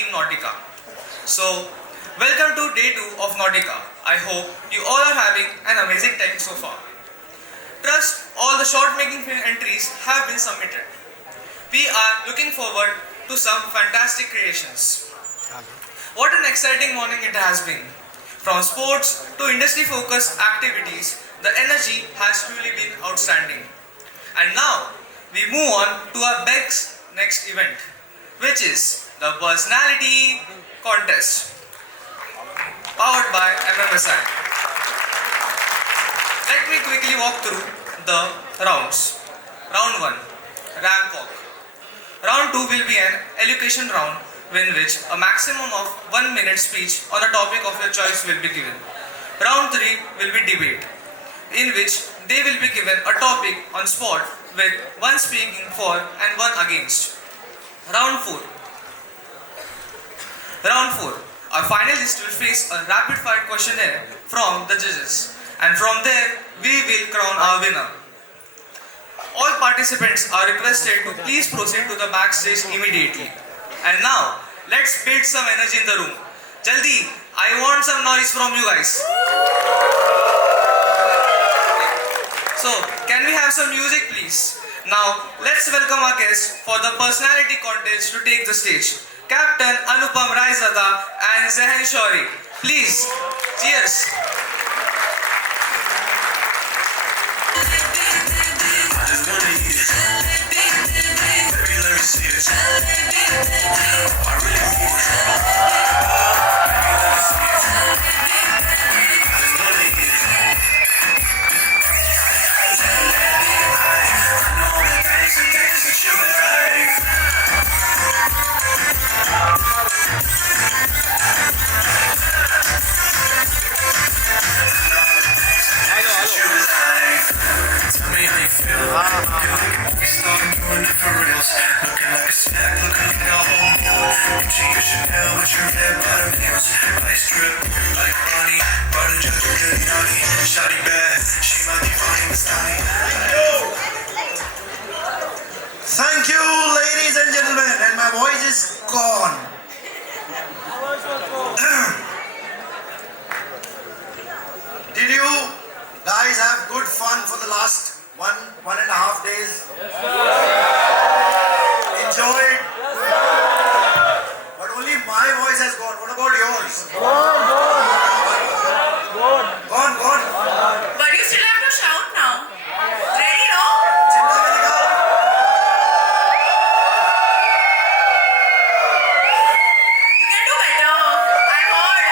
Team Nautica. So, welcome to day 2 of Nautica. I hope you all are having an amazing time so far. Trust all the short making entries have been submitted. We are looking forward to some fantastic creations. What an exciting morning it has been. From sports to industry focused activities, the energy has truly been outstanding. And now, we move on to our next event, which is the Personality Contest, powered by MMSI. Let me quickly walk through the rounds. Round 1, ramp walk. Round 2 will be an education round in which a maximum of 1 minute speech on a topic of your choice will be given. Round 3 will be debate, in which they will be given a topic on spot with one speaking for and one against. Round 4. Round 4. Our finalists will face a rapid fire questionnaire from the judges, and from there we will crown our winner. All participants are requested to please proceed to the backstage immediately. And now, let's build some energy in the room. Jaldi, I want some noise from you guys. So, can we have some music please? Now, let's welcome our guest for the personality contest to take the stage. Captain Anupam Raizada and Zehen Shori. Please, cheers. Thank you, ladies and gentlemen, and my voice is gone. Did you guys have good fun for the last one and a half days? Enjoyed? But only my voice has gone. What about yours? Gone. But you still have to shout now. Ready, no? Chilla Velika. You can do better. I heard.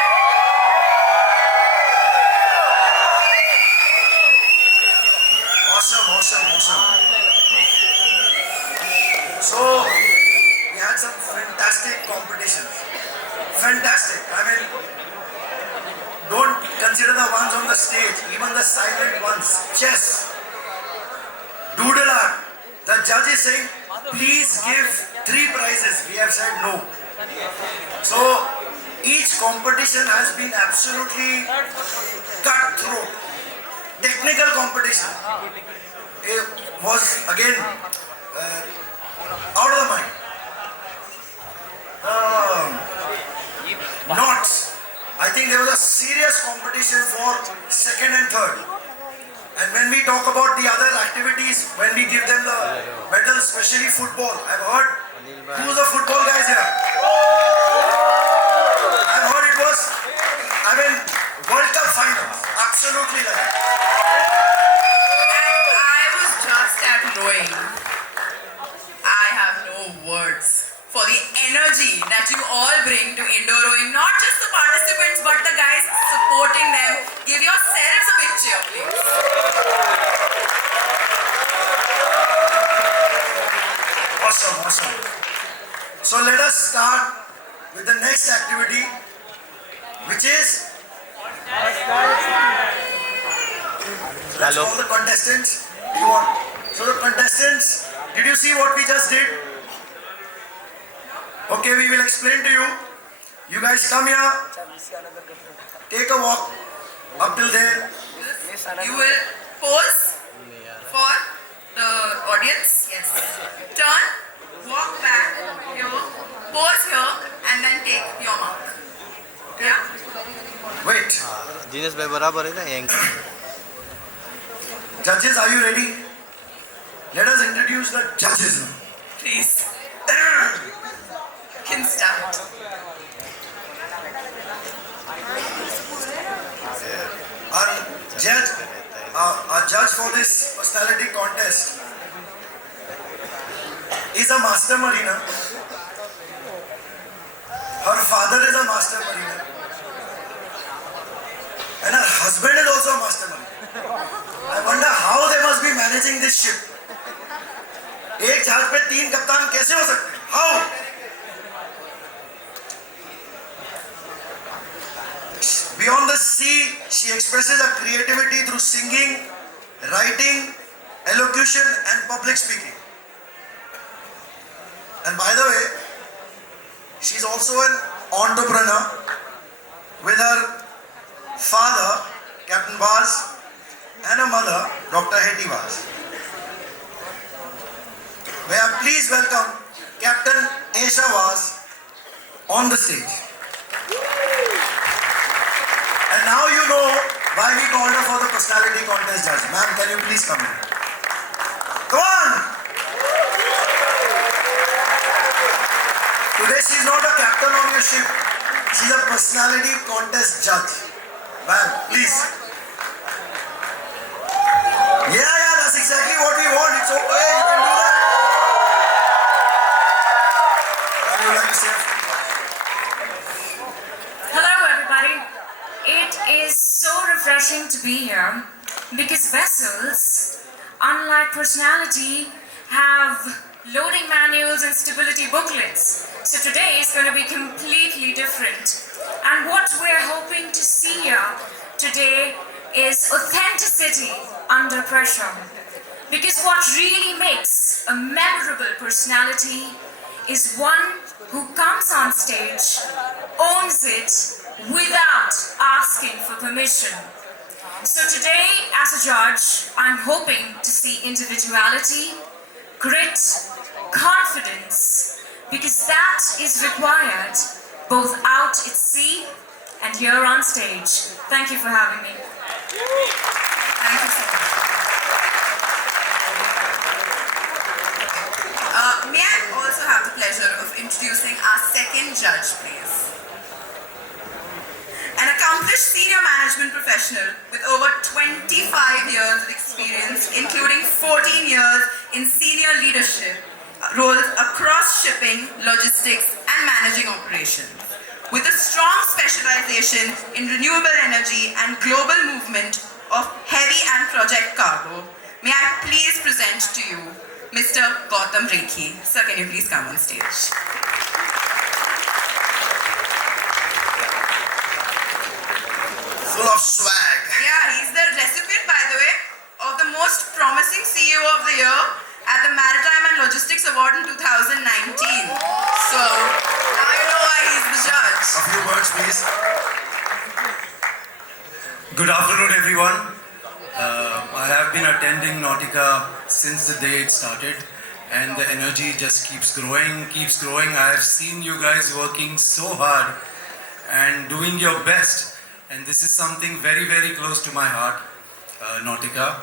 Awesome. So, we had some fantastic competitions. Fantastic. I mean, don't consider the ones on the stage, even the silent ones. Chess, doodle art. The judge is saying, please give 3 prizes. We have said no. So, each competition has been absolutely cutthroat. Technical competition. It was again out of the mind. Knots. I think there was a serious competition for second and third. And when we talk about the other activities, when we give them the medals, especially football, I've heard, who's the football guys here? I've heard it was, World Cup finals. Absolutely right. And I was just at rowing. I have no words for the energy that you all bring to indoor rowing. Not just the participants, but the guys supporting them. Give yourselves a big cheer, please. Awesome. So let us start with the next activity, which is let's call the contestants. So the contestants, did you see what we just did? Okay, we will explain to you. You guys come here, take a walk up till there. You will pose for the audience. Yes. Turn, walk back here, pose here, and then Jinesh भाई बराबर है ना एंग Judges, are you ready? Let us introduce the judges now. Please. Can start. Our judge, our judge for this personality contest is a master mariner. Her father is a master mariner. And her husband is also a master mariner. I wonder how they must be managing this ship. एक जहाज पे 3 कप्तान कैसे हो सकते हैं? How? Beyond the sea, she expresses her creativity through singing, writing, elocution, and public speaking. And by the way, she's also an entrepreneur with her father, Captain Baz, and her mother, Dr. Hetty Baz. May I please welcome Captain Aisha Baz on the stage. And now you know why we called her for the personality contest judge. Ma'am, can you please come in? Come on! Today she's not a captain on your ship. She's a personality contest judge. Ma'am, please. Yeah, that's exactly what we want. It's okay, you can do that. Would you like to say? Hello, everybody. It is so refreshing to be here because vessels, unlike personality, have loading manuals and stability booklets. So today is going to be completely different. And what we're hoping to see here today is authenticity under pressure. Because what really makes a memorable personality is one who comes on stage, owns it without asking for permission. So today, as a judge, I'm hoping to see individuality, grit, confidence, because that is required both out at sea and here on stage. Thank you for having me. Thank you so much. May I also have the pleasure of introducing our second judge, please? An accomplished senior management professional with over 25 years of experience, including 14 years in senior leadership roles across shipping, logistics, and managing operations. With a strong specialization in renewable energy and global movement of heavy and project cargo, may I please present to you Mr. Gautam Rekhi. Sir, can you please come on stage? Full of swag. Yeah, he's the recipient, by the way, of the most promising CEO of the year at the Maritime and Logistics Award in 2019. So, now you know why he's the judge. A few words, please. Good afternoon, everyone. I have been attending Nautica since the day it started, and the energy just keeps growing, keeps growing. I have seen you guys working so hard and doing your best, and this is something very, very close to my heart, Nautica.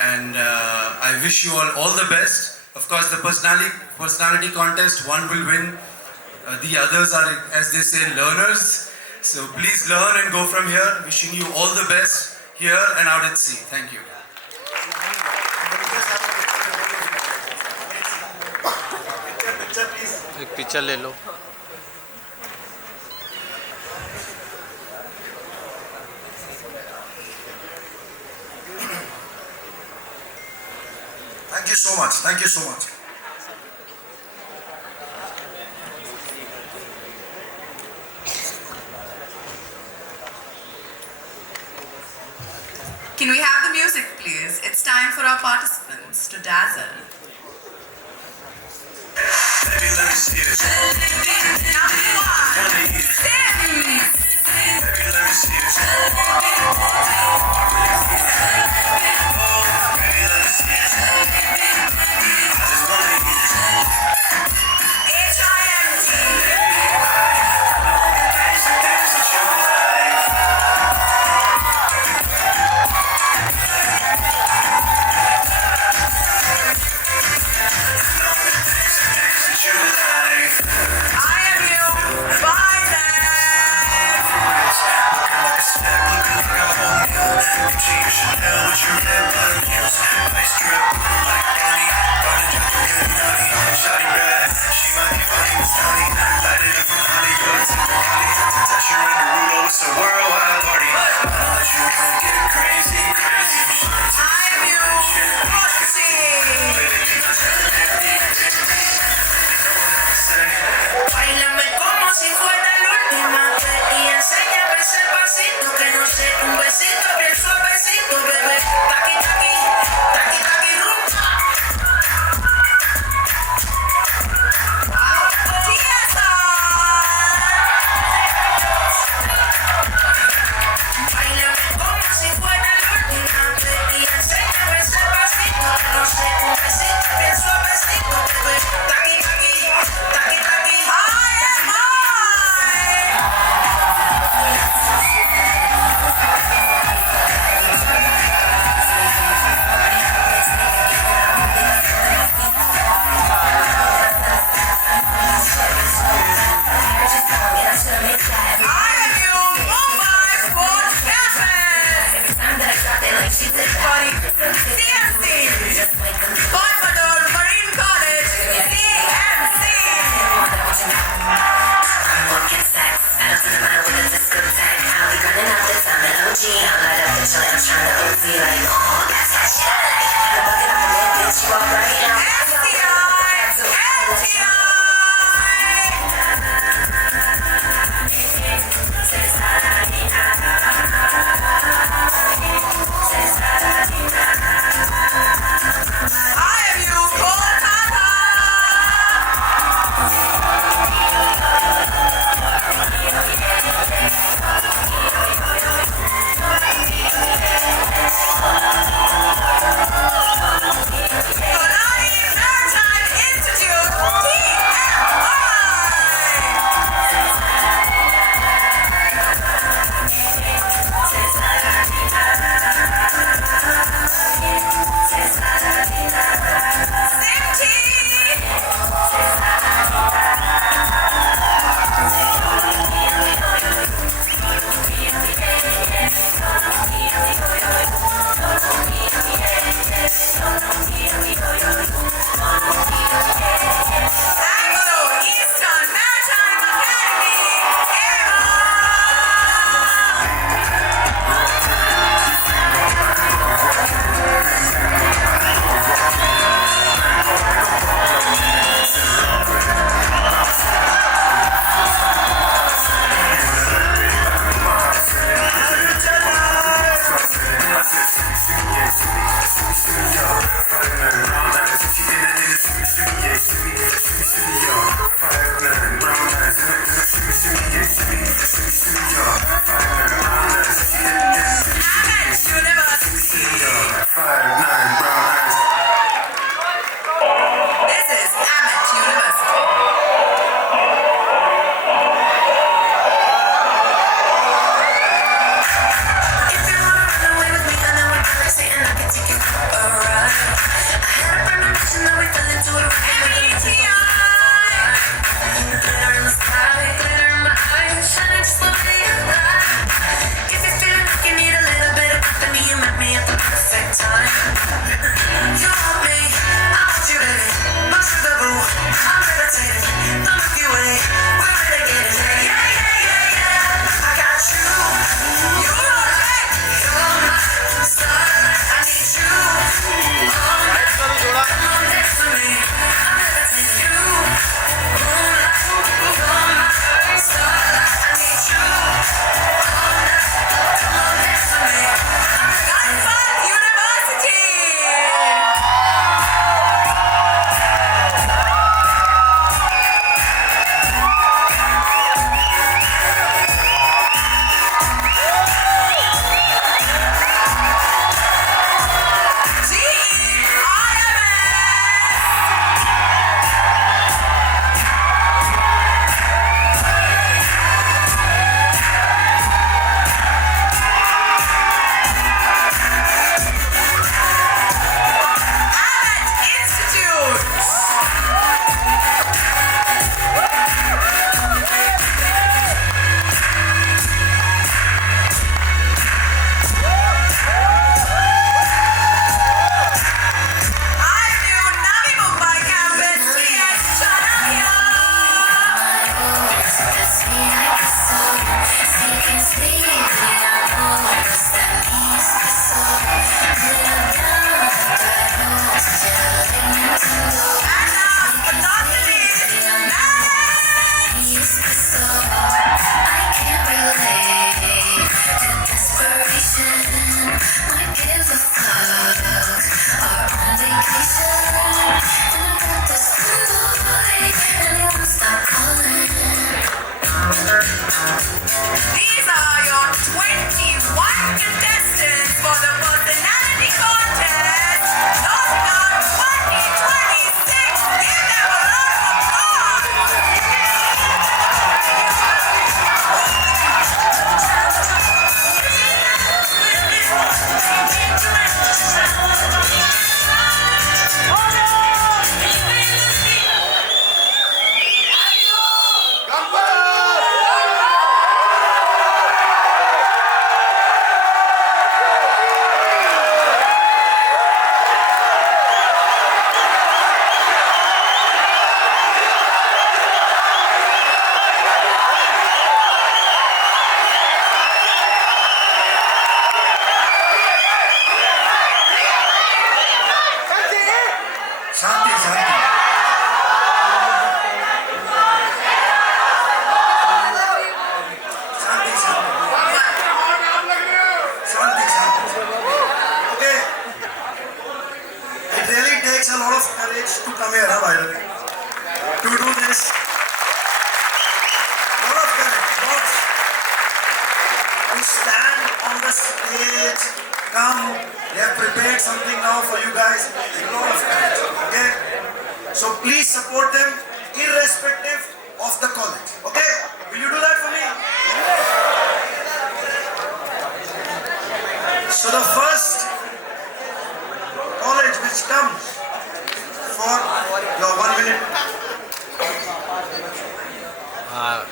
And I wish you all the best. Of course, the personality contest, one will win. The others are, as they say, learners. So please learn and go from here. Wishing you all the best here and out at sea. Thank you. Picture, please. एक picture ले लो Thank you so much. Thank you so much. Can we have the music, please? It's time for our participants to dazzle. Baby, let me see it. Number one, Sims. Baby, let me see it. HIMT. make something now for you guys. A lot of courage. Okay? So please support them irrespective of the college. Okay? Will you do that for me? So the first college which comes for your 1 minute. हाँ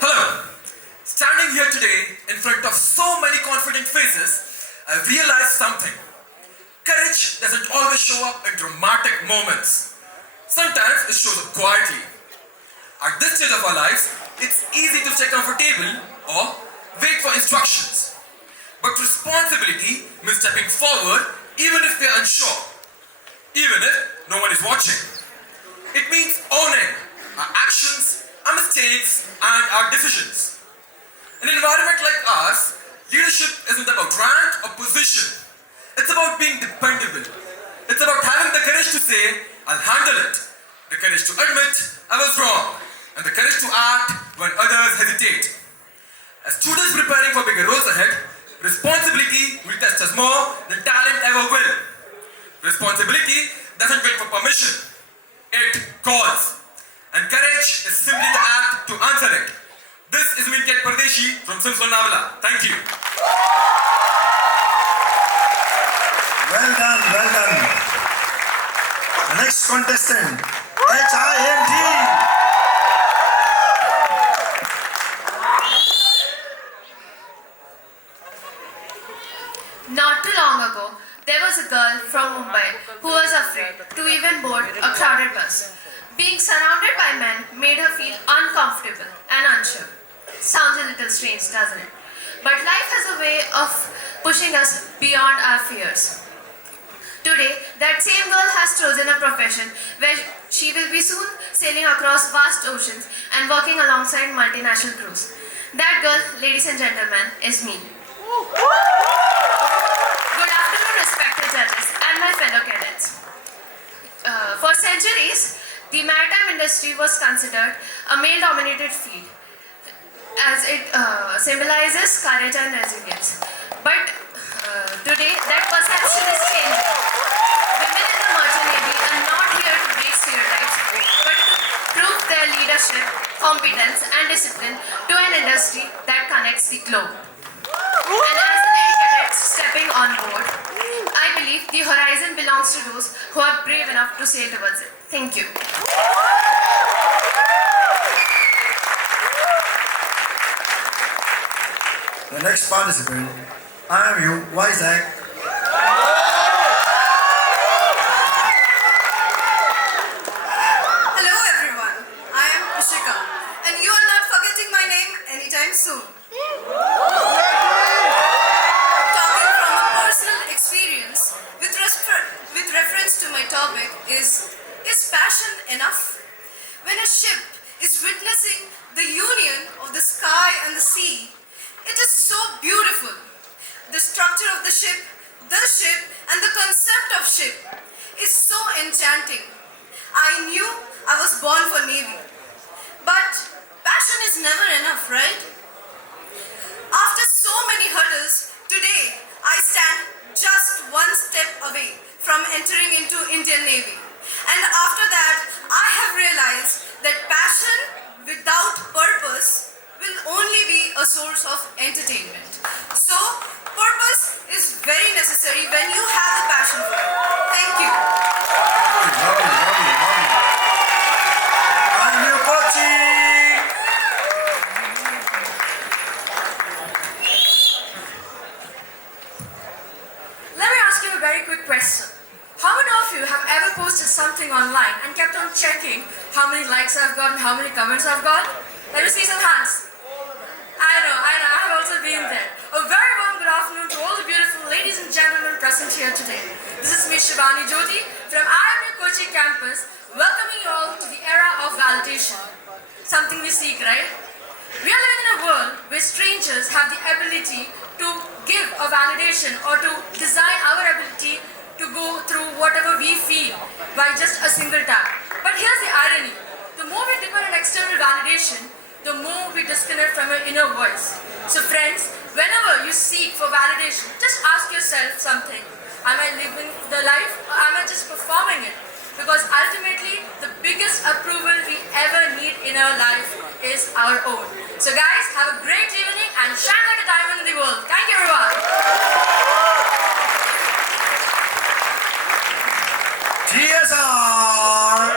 Hello. Standing here today in front of so many confident faces, I've realized something. Courage doesn't always show up in dramatic moments. Sometimes it shows up quietly. At this stage of our lives, it's easy to stay comfortable or wait for instructions. But responsibility means stepping forward even if we're unsure, even if no one is watching. It means owning our actions, our mistakes, and our decisions. In an environment like ours, leadership isn't about rank or position. It's about being dependable. It's about having the courage to say, I'll handle it. The courage to admit I was wrong. And the courage to act when others hesitate. As students preparing for bigger roles ahead, responsibility will test us more than talent ever will. Responsibility doesn't wait for permission. It calls. And courage is simply the act to answer it. This is Minket Pardeshi from Simson Navala. Thank you. Well done, well done. The next contestant, HIMT. Not too long ago, there was a girl from Mumbai who was afraid to even board a crowded bus. Being surrounded by men made her feel uncomfortable and unsure. Sounds a little strange, doesn't it? But life has a way of pushing us beyond our fears. Today, that same girl has chosen a profession where she will be soon sailing across vast oceans and working alongside multinational crews. That girl, ladies and gentlemen, is me. Good afternoon, respected judges and my fellow cadets. For centuries, the maritime industry was considered a male-dominated field, as it symbolizes courage and resilience. But today, that perception is changing. Women in the merchant navy are not here to break stereotypes, but to prove their leadership, competence, and discipline to an industry that connects the globe. And as the lady cadets stepping on board, I believe the horizon belongs to those who are brave enough to sail towards it. Thank you. The next participant, I am you, Vizag. Hello everyone, I am Ishika and you are not forgetting my name anytime soon. Talking from a personal experience with reference to my topic is passion enough? When a ship is witnessing the union of the sky and the sea, it is so beautiful. The structure of the ship, and the concept of ship is so enchanting. I knew I was born for Navy. But passion is never enough, right? After so many hurdles, today I stand just one step away from entering into Indian Navy. And after that, I have realized that passion without purpose will only be a source of entertainment. So, purpose is very necessary when you have a passion for it. Thank you. Lovely. I'm you, Kochi. Let me ask you a very quick question. How many of you have ever posted something online and kept on checking how many likes I've got and how many comments I've got? Let me see some hands. I know, I've also been there. A very warm good afternoon to all the beautiful ladies and gentlemen present here today. This is Ms. Shivani Jyoti from IMU Kochi campus, welcoming you all to the era of validation. Something we seek, right? We are living in a world where strangers have the ability to give a validation or to design our ability to go through whatever we feel by just a single tap. But here's the irony. The more we depend on external validation, the more we disconnect from our inner voice. So friends, whenever you seek for validation, just ask yourself something. Am I living the life or am I just performing it? Because ultimately, the biggest approval we ever need in our life is our own. So guys, have a great evening and shine like a diamond in the world. Thank you everyone. TSR!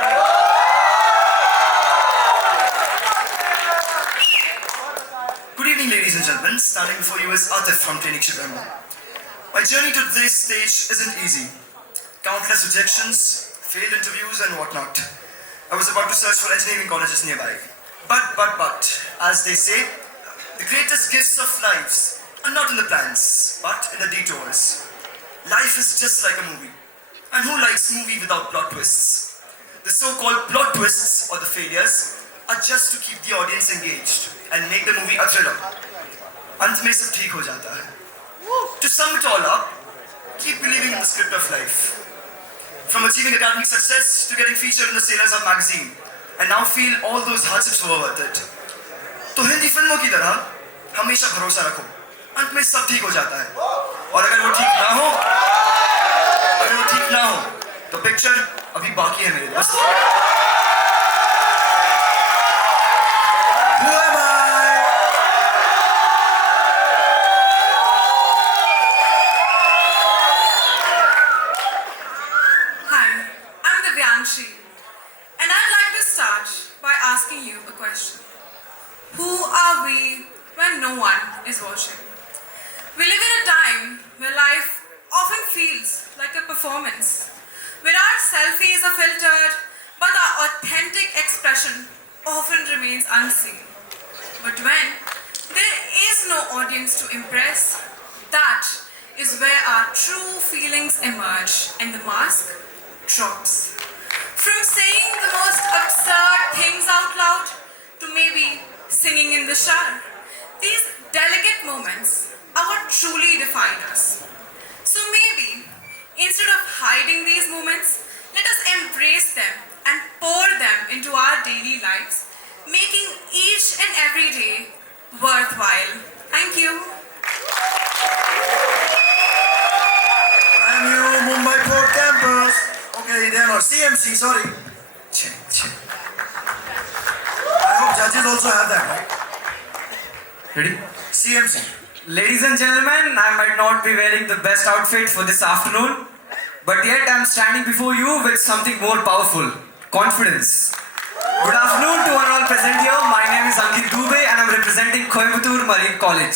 Good evening, ladies and gentlemen. Standing before you is Atif from Training Shivamma. My journey to this stage isn't easy. Countless rejections, failed interviews and whatnot. I was about to search for engineering colleges nearby. But, as they say, the greatest gifts of lives are not in the plans, but in the detours. Life is just like a movie. And who likes movie without plot twists? The so-called plot twists or the failures are just to keep the audience engaged and make the movie a thriller. अंत में सब ठीक हो जाता है. To sum it all up, keep believing in the script of life. From achieving academic success to getting featured in the Sailors Hub magazine, and now feel all those hardships were worth it. तो हिंदी फिल्मों की तरह हमेशा भरोसा रखो. अंत में सब ठीक हो जाता है. और अगर वो ठीक ना हो, तो पिक्चर अभी बाकी है मेरे दोस्त. Who am I? Hi, I'm Divyanshi, and I'd like to start by asking you a question. Who are we when no one is watching? We live in a time where life often feels like a performance, where our selfies are filtered, but our authentic expression often remains unseen. But when there is no audience to impress, that is where our true feelings emerge and the mask drops. From saying the most absurd things out loud to maybe singing in the shower, these delicate moments are what truly define us. So maybe, instead of hiding these moments, let us embrace them and pour them into our daily lives, making each and every day worthwhile. Thank you. I'm you, Mumbai Port Campus. Okay, they are not CMC, sorry. I hope judges also have that, right? Ready? CMC. Ladies and gentlemen, I might not be wearing the best outfit for this afternoon, but yet I'm standing before you with something more powerful, confidence. Good afternoon to one and all present here. My name is Ankit Dubey and I'm representing Coimbatore Marine College.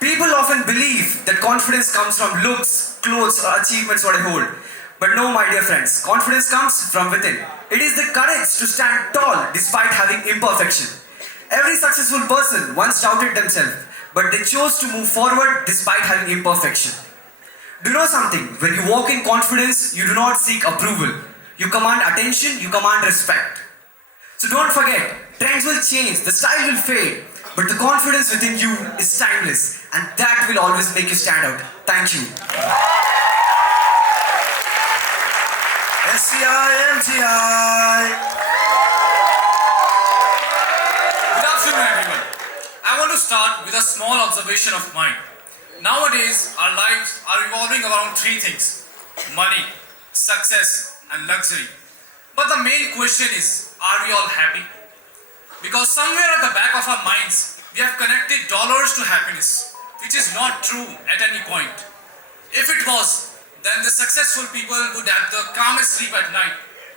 People often believe that confidence comes from looks, clothes or achievements what I hold. But no, my dear friends, confidence comes from within. It is the courage to stand tall despite having imperfection. Every successful person once doubted themselves, but they chose to move forward despite having imperfection. Do you know something? When you walk in confidence, you do not seek approval. You command attention, you command respect. So don't forget, trends will change, the style will fade, but the confidence within you is timeless, and that will always make you stand out. Thank you. SCI-MTI. Good afternoon, everyone. I want to start with a small observation of mine. Nowadays, our lives are revolving around three things: money, success, and luxury. But the main question is, are we all happy? Because somewhere at the back of our minds, we have connected dollars to happiness, which is not true at any point. If it was, then the successful people would have the calmest sleep at night.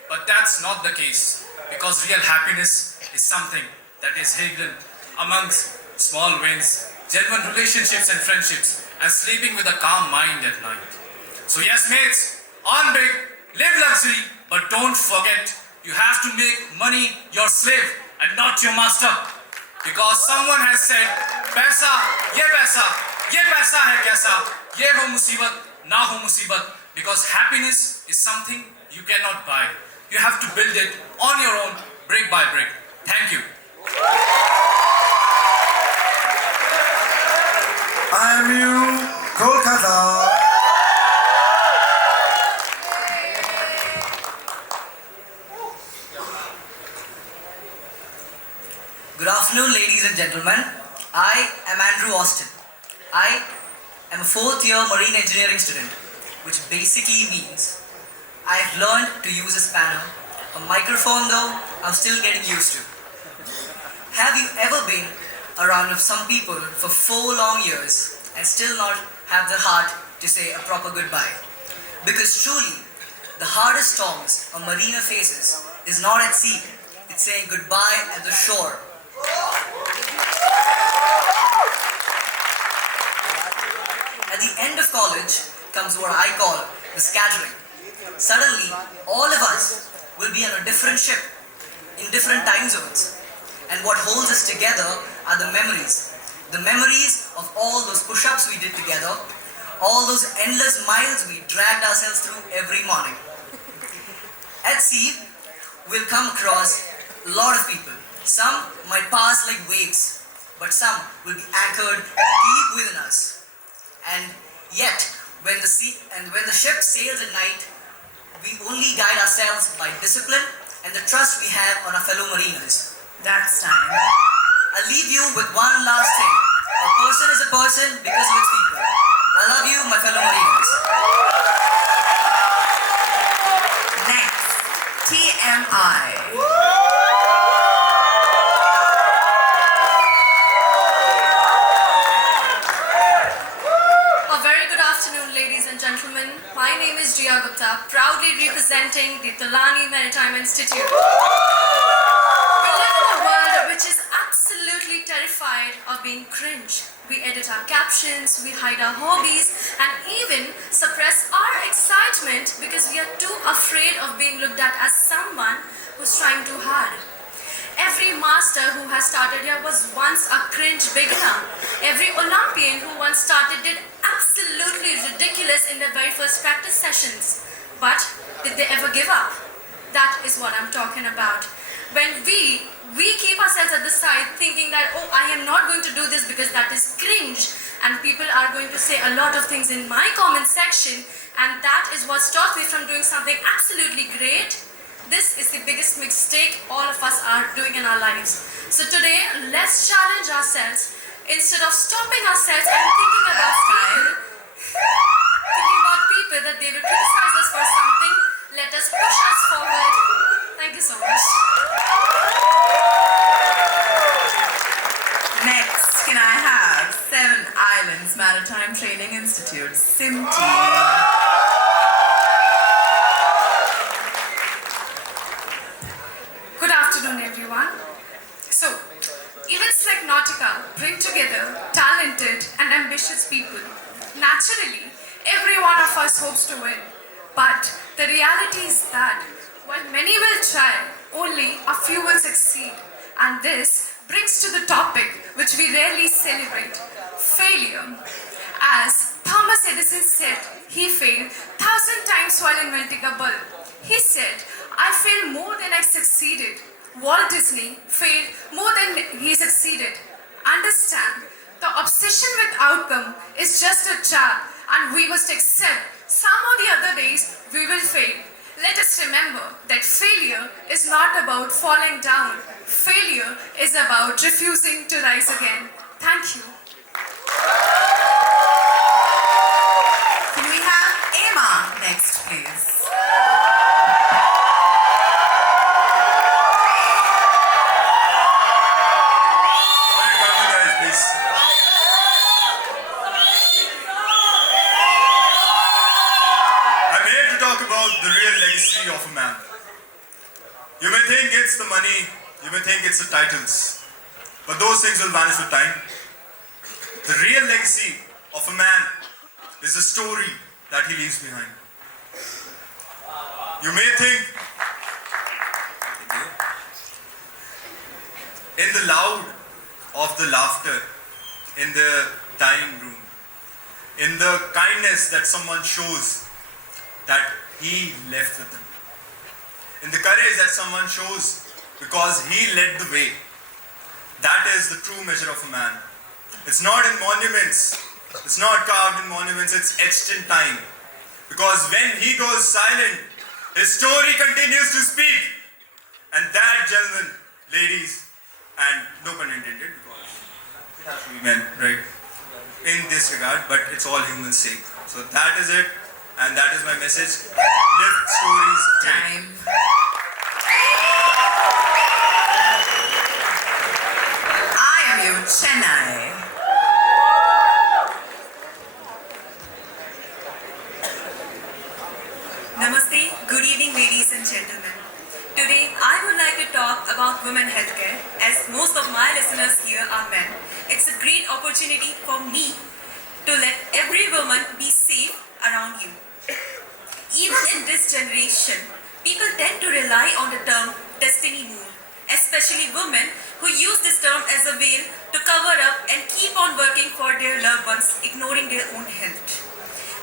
But that's not the case, because real happiness is something that is hidden amongst small wins, genuine relationships and friendships, and sleeping with a calm mind at night. So yes, mates, on big, live luxury, but don't forget, you have to make money your slave and not your master. Because someone has said, पैसा है कैसा, ये हो मुसीबत, ना हो मुसीबत. Because happiness is something you cannot buy. You have to build it on your own, brick by brick. Thank you. I'm you, Kolkata. ladies and gentlemen. I am Andrew Austin. I am a fourth year marine engineering student, which basically means I've learned to use a spanner. A microphone though, I'm still getting used to. Have you ever been around some people for 4 long years and still not have the heart to say a proper goodbye? Because truly, the hardest storms a mariner faces is not at sea, it's saying goodbye at the shore. At the end of college comes what I call the scattering. Suddenly, all of us will be on a different ship, in different time zones. And what holds us together are the memories. The memories of all those push-ups we did together, all those endless miles we dragged ourselves through every morning. At sea, we'll come across a lot of people. Some might pass like waves, but some will be anchored deep within us. And yet, when the ship sails at night, we only guide ourselves by discipline and the trust we have on our fellow mariners. That's time. I'll leave you with one last thing. A person is a person because of its people. I love you, my fellow mariners. Next, TMI. A very good afternoon, ladies and gentlemen. My name is Jia Gupta, proudly representing the Tulani Maritime Institute. We live in a world which is absolutely terrified of being cringe. We edit our captions, we hide our hobbies, and even suppress our excitement because we are too afraid of being looked at as someone who's trying too hard. Every master who has started here was once a cringe beginner. Every Olympian who once started did absolutely ridiculous in their very first practice sessions. But did they ever give up? That is what I'm talking about. When we keep ourselves at the side thinking that, oh, I am not going to do this because that is cringe, and people are going to say a lot of things in my comment section, and that is what stops me from doing something absolutely great. This is the biggest mistake all of us are doing in our lives. So today, let's challenge ourselves. Instead of stopping ourselves and thinking about people that they will criticize us for something, let us push us forward. Thank you so much. Next, can I have Seven Islands Maritime Training Institute, SIMTI. Good afternoon, everyone. So, events like Nautica bring together talented and ambitious people. Naturally, every one of us hopes to win. But the reality is that while many will try, only a few will succeed. And this brings to the topic which we rarely celebrate, failure. As Thomas Edison said, he failed 1,000 times while inventing a bulb. He said, I failed more than I succeeded. Walt Disney failed more than he succeeded. Understand, the obsession with outcome is just a trap, and we must accept some of the other days we will fail. Let us remember that failure is not about falling down. Failure is about refusing to rise again. Thank you. Can we have Emma next, please? The real legacy of a man. You may think it's the money, you may think it's the titles, but those things will vanish with time. The real legacy of a man is the story that he leaves behind. You may think in the loud of the laughter, in the dining room, in the kindness that someone shows, that he left with them. In the courage that someone shows because he led the way. That is the true measure of a man. It's not in monuments. It's not carved in monuments. It's etched in time. Because when he goes silent, his story continues to speak. And that, gentlemen, ladies, and no pun intended because it has to be men, right? In this regard, but it's all human sake. So that is it, and that is my message. Lift stories great. Time. I am your Chennai. Namaste, good evening ladies and gentlemen. Today I would like to talk about women healthcare as most of my listeners here are men. It's a great opportunity for me to let every woman be safe around you. Even in this generation, people tend to rely on the term destiny moon, especially women who use this term as a veil to cover up and keep on working for their loved ones, ignoring their own health.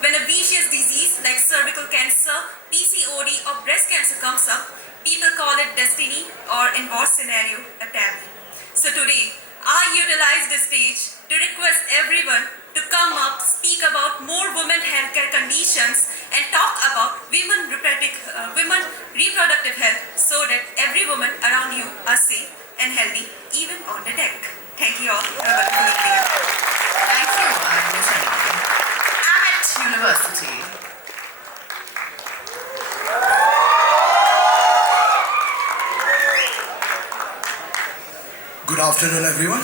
When a vicious disease like cervical cancer, PCOD or breast cancer comes up, people call it destiny or in worst scenario, a taboo. So today, I utilize this stage to request everyone to come up, speak about more women healthcare conditions and talk about women reproductive health so that every woman around you are safe and healthy even on the deck. Thank you all. Have a wonderful evening. Thank you, I'm Chennai. University. Good afternoon, everyone.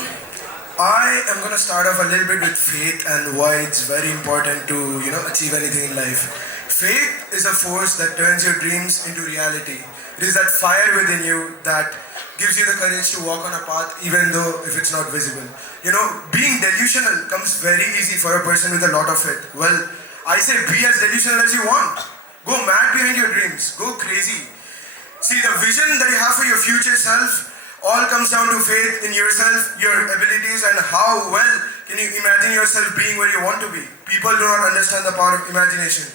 I am going to start off a little bit with faith and why it's very important to, achieve anything in life. Faith is a force that turns your dreams into reality. It is that fire within you that gives you the courage to walk on a path even though if it's not visible. Being delusional comes very easy for a person with a lot of faith. Well, I say be as delusional as you want. Go mad behind your dreams. Go crazy. See, the vision that you have for your future self all comes down to faith in yourself, your abilities, and how well can you imagine yourself being where you want to be. People do not understand the power of imagination.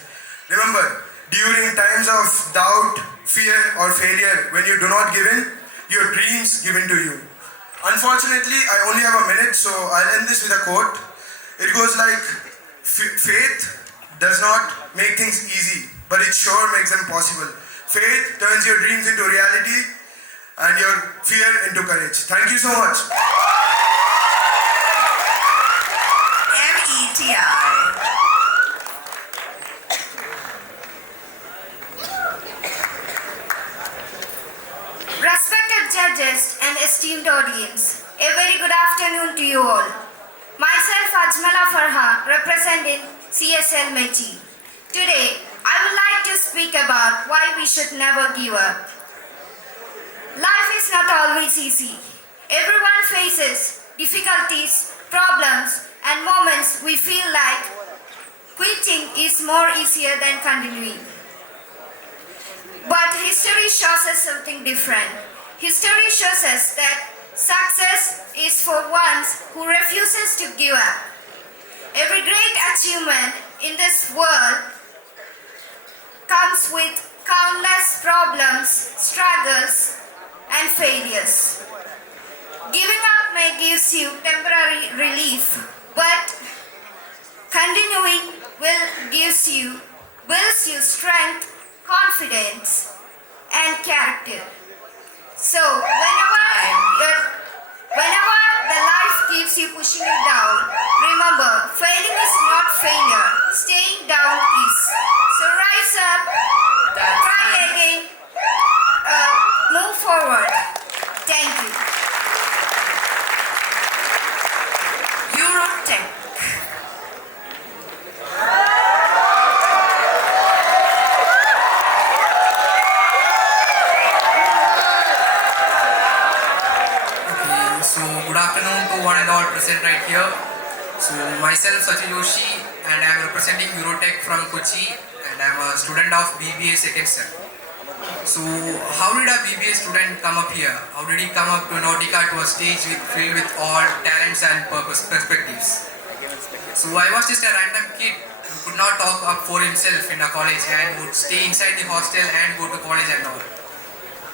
Remember, during times of doubt, fear, or failure, when you do not give in, your dreams give in to you. Unfortunately, I only have a minute, so I'll end this with a quote. It goes like, faith does not make things easy, but it sure makes them possible. Faith turns your dreams into reality and your fear into courage. Thank you so much. METI. Respected judges and esteemed audience, a very good afternoon to you all. Myself Ajmala Farha, representing CSL Mechi. Today, I would like to speak about why we should never give up. Life is not always easy. Everyone faces difficulties, problems, and moments we feel like quitting is more easier than continuing. But history shows us something different. History shows us that success is for ones who refuses to give up. Every great achievement in this world comes with countless problems, struggles, and failures. Giving up may give you temporary relief, but continuing builds you strength, confidence, and character. So whenever the life keeps you pushing you down, remember, failing is not failure. Staying down is. So rise up, try again, move forward. Thank you. Eurotech. So good afternoon to one and all present right here. So myself Sachin Joshi and I am representing Eurotech from Kochi and I am a student of BBA second sem. So how did a BBA student come up here? How did he come up to Nautica to a stage filled with all talents and perspectives? So I was just a random kid who could not talk up for himself in a college and would stay inside the hostel and go to college and all.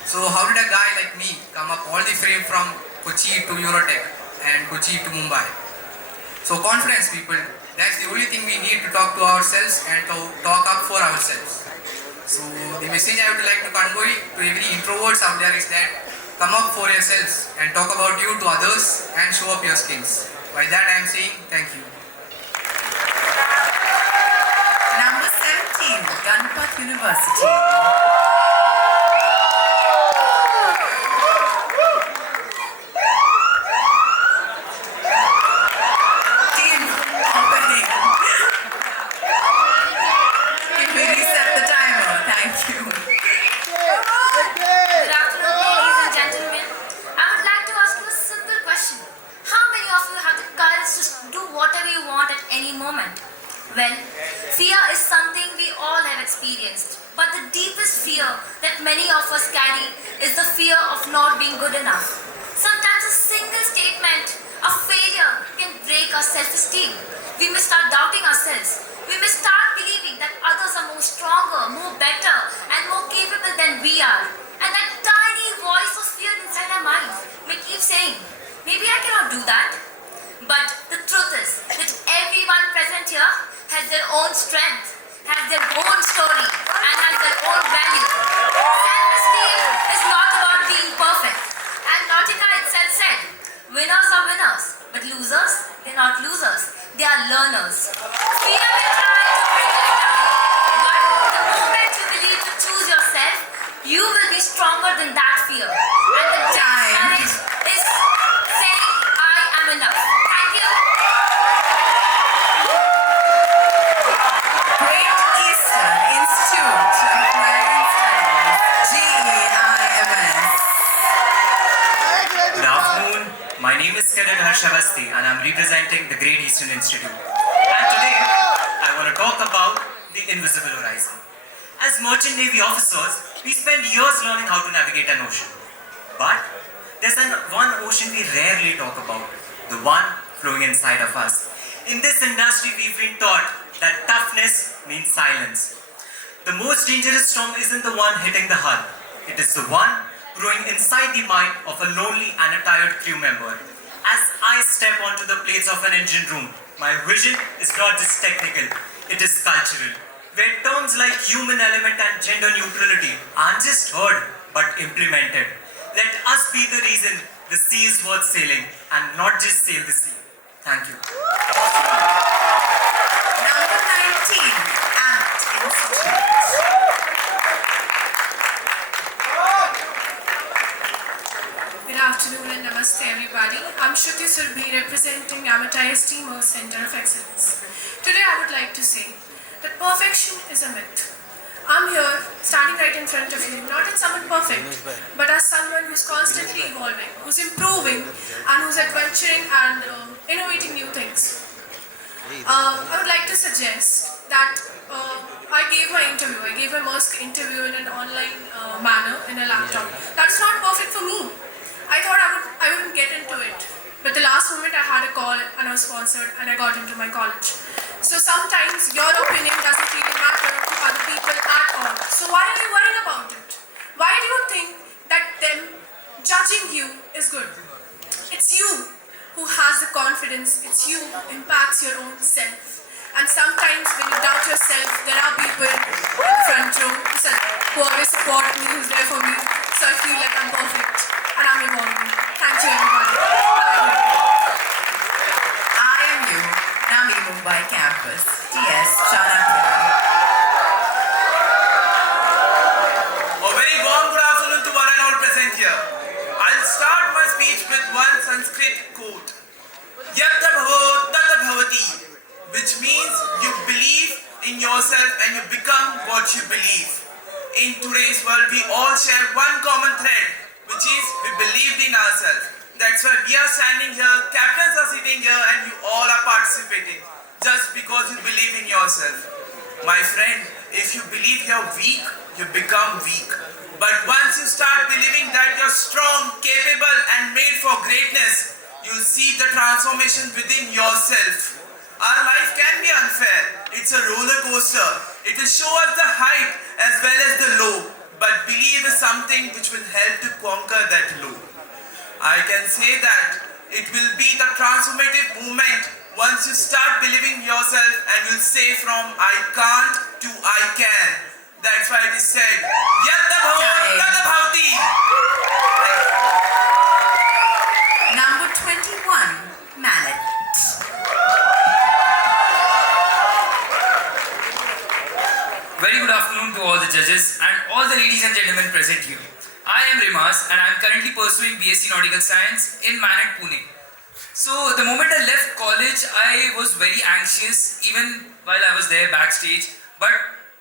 So how did a guy like me come up all the frame from Kochi to Eurotech and Kochi to Mumbai? So confidence, people, that's the only thing we need to talk to ourselves and to talk up for ourselves. So the message I would like to convey to every introverts out there is that come up for yourselves and talk about you to others and show up your skills. By that I am saying thank you. Number 17, Ganpat University. Team opening. Can we reset the timer? Thank you. Good afternoon, ladies and gentlemen. I would like to ask you a simple question. How many of you have the courage to do whatever you want at any moment? Well, fear is something we all have experienced. But the deepest fear that many of us carry is the fear of not being good enough. Sometimes a single statement of failure can break our self-esteem. We may start doubting ourselves. We may start believing that others are more stronger, more better, and more capable than we are. And that tiny voice of fear inside our minds may keep saying, maybe I cannot do that. But the truth is that everyone present here has their own strength, has their own story, and has their own value. Self-esteem is not about being perfect. And Nautica itself said, winners are winners, but losers, they're not losers, they are learners. Fear may try to bring you down, but the moment you believe to choose yourself, you will be stronger than that fear. And the time is saying, I am enough. Thank you. Great Eastern Institute of Marine Studies, GEIMS. Good afternoon. My name is Cadet Harshavasti and I'm representing the Great Eastern Institute. And today, I want to talk about the invisible horizon. As merchant navy officers, we spend years learning how to navigate an ocean. But there's one ocean we rarely talk about, the one flowing inside of us. In this industry, we've been taught that toughness means silence. The most dangerous storm isn't the one hitting the hull. It is the one growing inside the mind of a lonely and a tired crew member. As I step onto the plates of an engine room, my vision is not just technical, it is cultural, where terms like human element and gender neutrality aren't just heard but implemented. Let us be the reason the sea is worth sailing and not just sail the sea. Thank you. Number 19, AMT Institute. Good afternoon and namaste everybody. I'm Shruti Surbhi representing Amati Steamer Center of Excellence. Today I would like to say that perfection is a myth. I'm here standing right in front of you, not as someone perfect, but as someone who's constantly evolving, who's improving and who's adventuring and innovating new things. I would like to suggest that I gave my Musk interview in an online manner in a laptop. That's not perfect for me. I thought I wouldn't get into it. But the last moment I had a call and I was sponsored and I got into my college. So sometimes your opinion doesn't really matter to other people at all. So why are you worrying about it? Why do you think that them judging you is good? It's you who has the confidence. It's you who impacts your own self. And sometimes when you doubt yourself, there are people in the front row who always support me, who's there for me. So I feel like I'm perfect and I'm evolving. Thank you everybody. I am you, Navi Mumbai campus, TS Chanakya. A very warm good afternoon to one and all present here. I'll start my speech with one Sanskrit quote. Yatta bhavo tata bhavati, which means you believe in yourself and you become what you believe. In today's world, we all share one common thread, which is we believed in ourselves. That's why we are standing here, captains are sitting here, and you all are participating just because you believe in yourself. My friend, if you believe you're weak, you become weak. But once you start believing that you're strong, capable, and made for greatness, you'll see the transformation within yourself. Our life can be unfair. It's a roller coaster. It will show us the height as well as the low. But belief is something which will help to conquer that low. I can say that it will be the transformative movement once you start believing yourself and you'll say from I can't to I can. That's why it is said, Yatta Number 21, Mallet. Very good afternoon to all the judges and all the ladies and gentlemen present here. I am Rimas and I am currently pursuing BSc Nautical Science in Manet, Pune. So the moment I left college, I was very anxious even while I was there backstage. But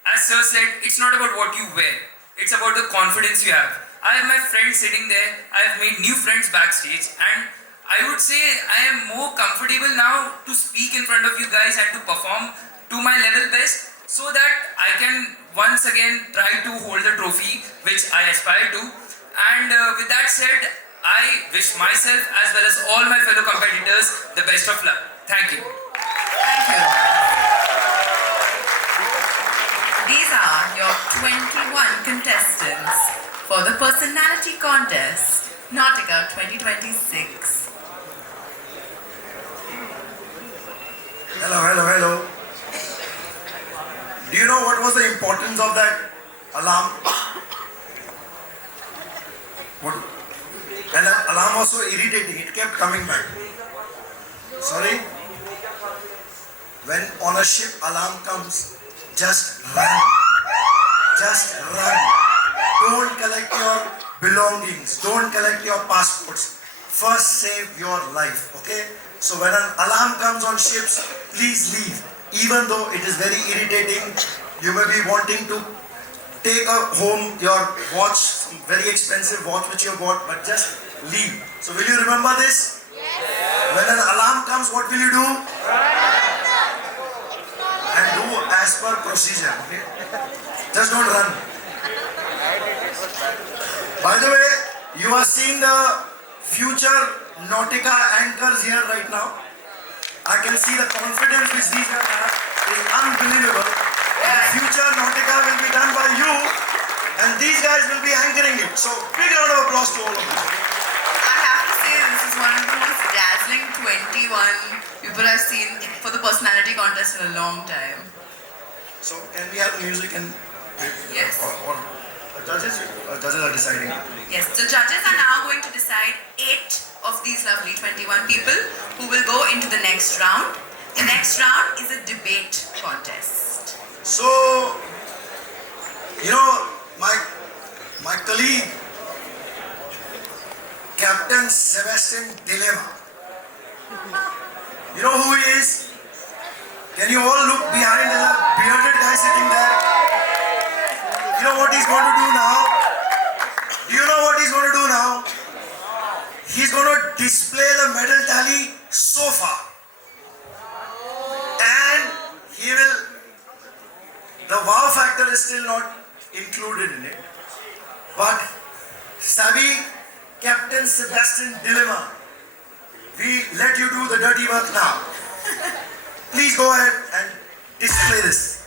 as sir said, it's not about what you wear. It's about the confidence you have. I have my friends sitting there. I have made new friends backstage and I would say I am more comfortable now to speak in front of you guys and to perform to my level best so that I can once again try to hold the trophy which I aspire to. And with that said, I wish myself as well as all my fellow competitors the best of luck. Thank you. Thank you. These are your 21 contestants for the personality contest, Nautica 2026. Hello. Do you know what was the importance of that alarm? What? And that alarm was so irritating, it kept coming back. Sorry? When on a ship alarm comes, just run. Just run. Don't collect your belongings. Don't collect your passports. First save your life, okay? So when an alarm comes on ships, please leave. Even though it is very irritating, you may be wanting to take home your watch, some very expensive watch which you bought, but just leave. So will you remember this? Yes. When an alarm comes, what will you do? And do as per procedure, okay? Just don't run. By the way, you are seeing the future Nautica anchors here right now. I can see the confidence which these guys have is unbelievable. The future Nautica will be done by you and these guys will be anchoring it. So big round of applause to all of you. I have to say this is one of the most dazzling 21 people I've seen for the personality contest in a long time. So can we have the music and yes. Or judges are deciding. Yes, the judges are now going to decide 8 of these lovely 21 people who will go into the next round. The next round is a debate contest. So, you know, my colleague, Captain Sebastian Dilemma, you know who he is? Can you all look behind? There's a bearded guy sitting there. You know what he's going to do now? Do you know what he's going to do now? He's going to display the medal tally so far. And he will, the wow factor is still not included in it. But savvy Captain Sebastian Dilemma, we let you do the dirty work now. Please go ahead and display this.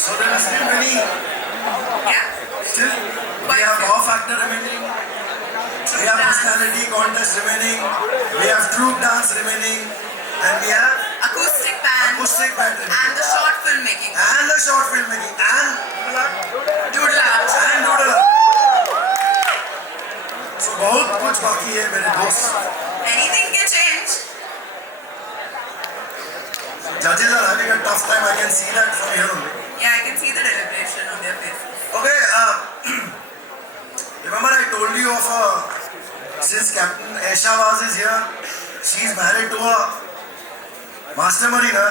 So there are still many. Still, we have wow factor remaining. We have personality contest remaining. We have troop dance remaining, and we have acoustic band remaining. And the short filmmaking. And the short filmmaking and doodle art. And doodle art. So बहुत कुछ बाकी है मेरे दोस्त. Anything can change. Judges are having a tough time. I can see that from here only. Yeah, I can see the deliberation on their faces. Okay, remember I told you of since Captain Aishawaz is here, she's married to a Master Mariner,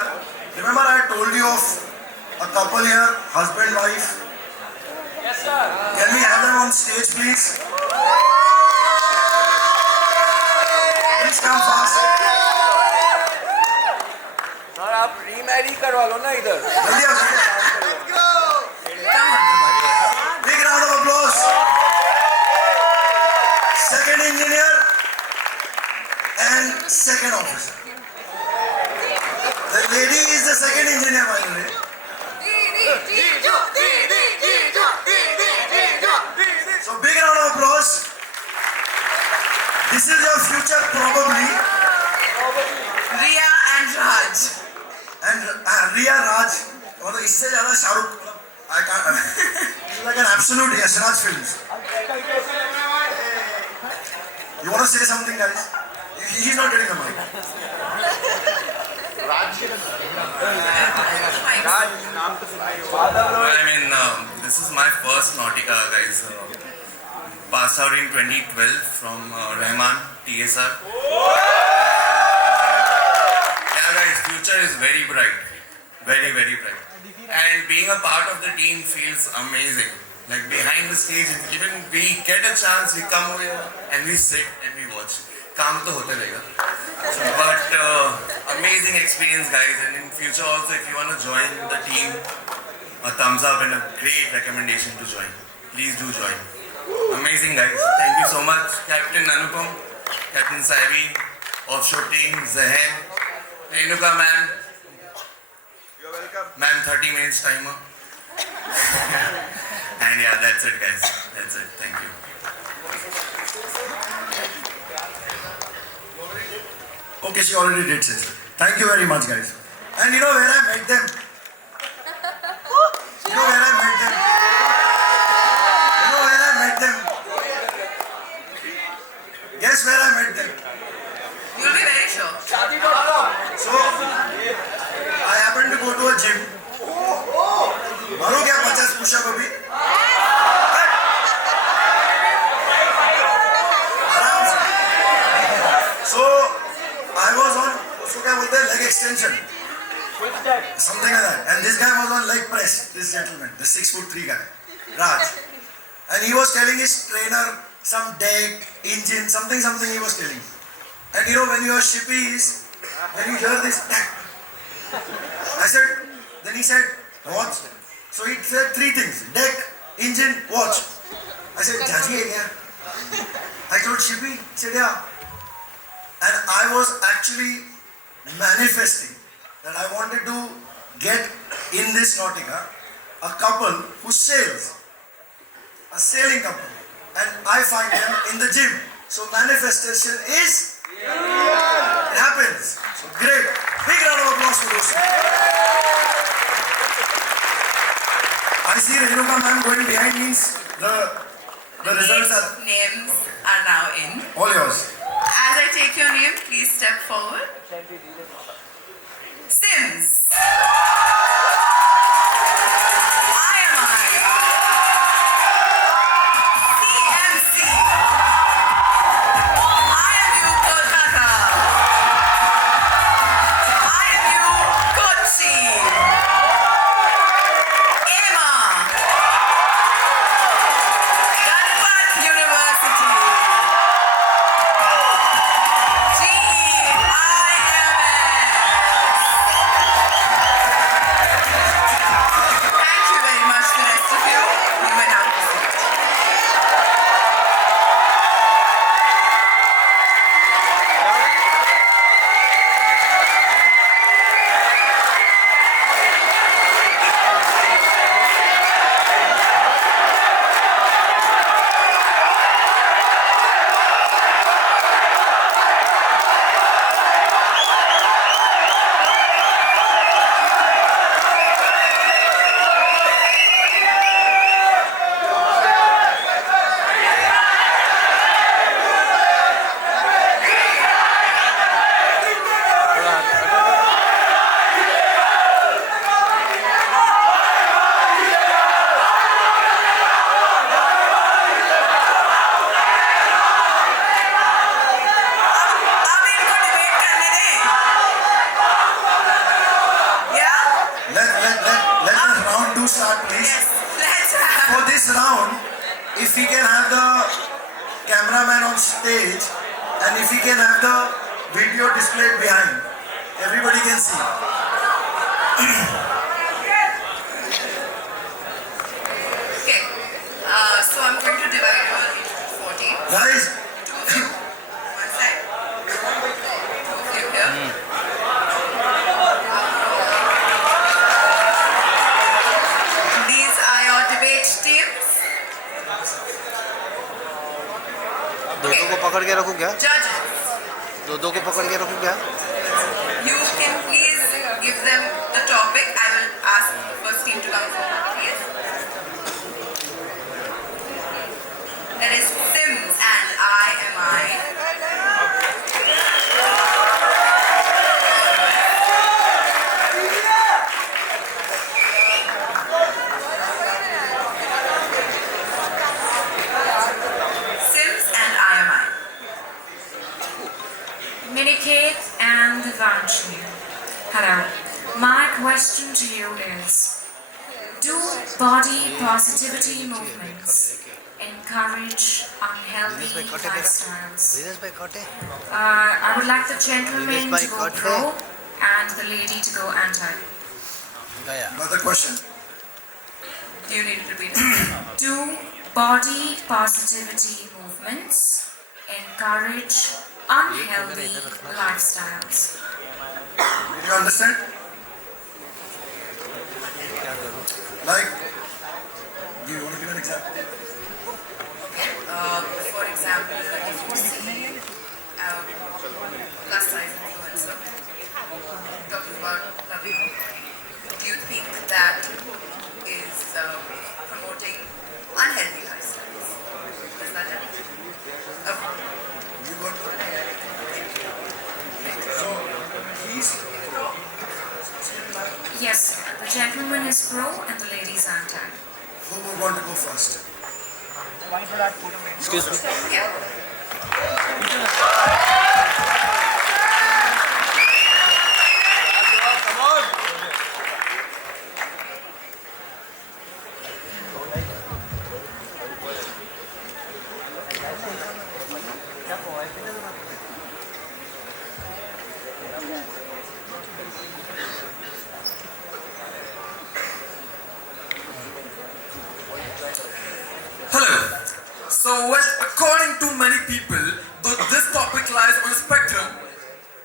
remember I told you of a couple here, husband, wife? Yes, sir. Can we have them on stage, please? Please come fast. Sir आप remarry करवा लो ना इधर जल्दी आओ, जल्दी आओ. Big round of applause. Second engineer and second officer. The lady is the second engineer, by the way. So big round of applause. This is your future, probably. Riya and Raj. And Riya Raj. मतलब इससे ज़्यादा Shahrukh. I can't. It's like an absolute Yash Raj films. You want to say something, guys? He's not getting the mic. I mean, this is my first Nautica, guys. Passed out in 2012 from Rahman, TSR. Yeah, guys, future is very bright. Very, very bright. And being a part of the team feels amazing. Like behind the stage, even we get a chance, we come over here and we sit and we watch. काम तो होता रहेगा. But amazing experience, guys. And in future also, if you want to join the team, a thumbs up and a great recommendation to join. Please do join. Amazing, guys. Thank you so much, Captain Anupam, Captain Savi, offshore team, Zahen, Renuka ma'am. You're welcome. Ma'am, 30 minutes timer. And yeah, that's it, guys. That's it. Thank you. Okay, she already did say so. Thank you very much, guys. And you know where I met them? You know where I met them? You know where I met them? Guess where I met them? You'll be very sure. So, I happened to go to a gym. मारो क्या 50 push-up अभी? आराम से. So, I was on, उसको क्या बोलते हैं, leg extension. Something like that. And this guy was on leg press, this gentleman, the 6'3" guy, Raj. And he was telling his trainer some deck, engine, something he was telling. And you know when you are shippies, when you hear this, I said, then he said, watch. So he said 3 things, deck, engine, watch. I said, Jaji hai kya? I told Shippy, he said, yeah. And I was actually manifesting that I wanted to get in this Nautica a couple who sails, a sailing couple, and I find them in the gym. So manifestation is, it happens. So great. Big round of applause for those two. I see Renuka ma'am going behind means the results are... Names are now in. All yours. As I take your name, please step forward. Sims. this round, if we can have the cameraman on stage and if we can have the video displayed behind, everybody can see. Okay, so I'm going to divide you all into 14. Guys, Two of you, one side. Two of you here. These are your debate teams. दो को पकड़ के रखूं क्या? Judges, दो को पकड़ के रखूं क्या? you can please give them the topic. I will ask the first team to come forward, please. That is Sims and I. Sims and I. Minikate and Vanshi. Hello. My question to you is, do body positivity movements encourage unhealthy lifestyles? I would like the gentleman to go pro and the lady to go anti. Another question. Do you need to repeat it? Do body positivity movements encourage unhealthy lifestyles? Did you understand? Like, do you want to give an example? For example, if you see plus size influencer talking about loving, do you think that is promoting unhealthy lifestyles? Is that it? You got so he's Yes, the gentleman is pro and the lady is anti. who would want to go first? Excuse me. Yeah. Hello. So, well, according to many people, though this topic lies on a spectrum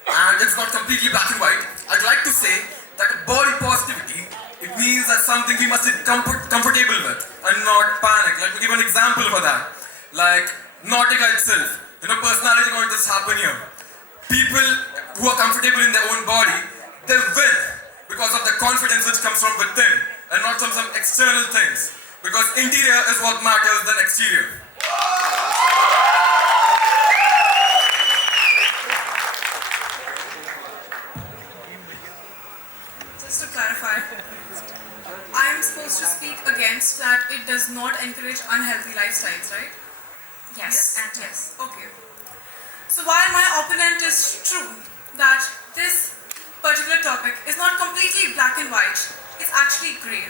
and it's not completely black and white, I'd like to say that body positivity, it means that something we must be comfortable with and not panic. Let me give an example for that. Like Nautica itself, personality contests happen here. People who are comfortable in their own body, they win because of the confidence which comes from within and not from some external things. Because interior is what matters than exterior. Just to clarify, I am supposed to speak against that it does not encourage unhealthy lifestyles, right? Yes, and yes. Okay. So while my opponent is true that this particular topic is not completely black and white, it's actually grey.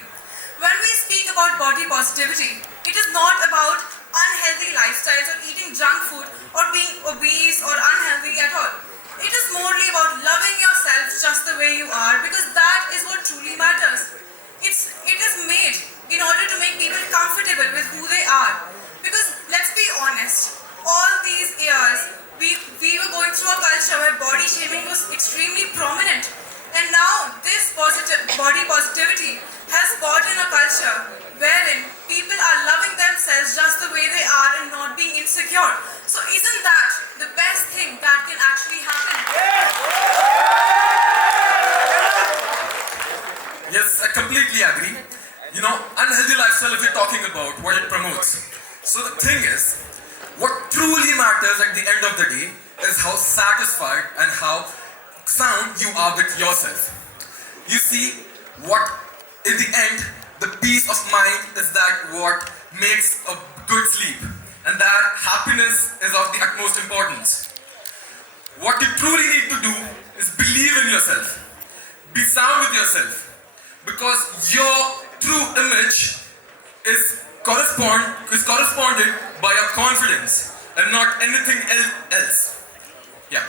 When we speak about body positivity, it is not about unhealthy lifestyles or eating junk food or being obese or unhealthy at all. It is morely about loving yourself just the way you are, because that is what truly matters. It is made in order to make people comfortable with who they are. Because let's be honest, all these years we were going through a culture where body shaming was extremely prominent. And now this body positivity has brought in a culture wherein people are loving themselves just the way they are and not being insecure. So isn't that the best thing that can actually happen? Yes, I completely agree. Unhealthy lifestyle if we're talking about what it promotes. So the thing is, what truly matters at the end of the day is how satisfied and how sound you are with yourself. You see, what in the end, the peace of mind is that what makes a good sleep, and that happiness is of the utmost importance. What you truly need to do is believe in yourself, be sound with yourself, because your true image is is corresponded by your confidence and not anything else. Yeah.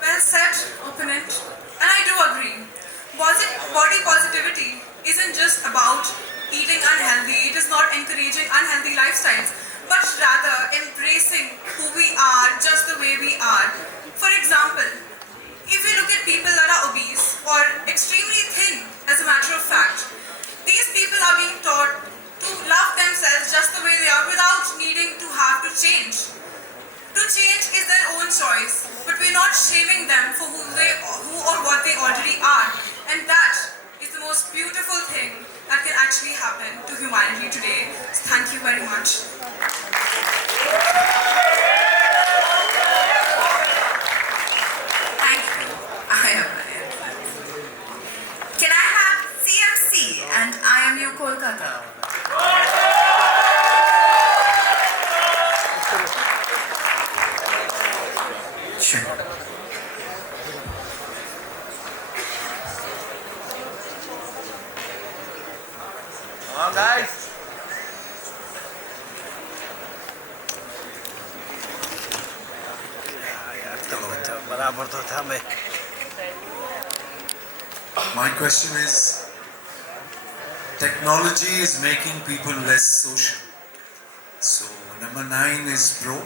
Well said, opponent. And I do agree. Body positivity isn't just about eating unhealthy, it is not encouraging unhealthy lifestyles, but rather embracing who we are just the way we are. For example, if we look at people that are obese or extremely thin, as a matter of fact, these people are being taught to love themselves just the way they are without needing to have to change. To change is their own choice, but we're not shaming them for who or what they already are. And that is the most beautiful thing that can actually happen to humanity today. So thank you very much. Thank you. I am Ryan. Can I have CMC and I am you Kolkata? Sure. Come on, guys. बराबर तो था मैं. My question is, technology is making people less social. So number 9 is pro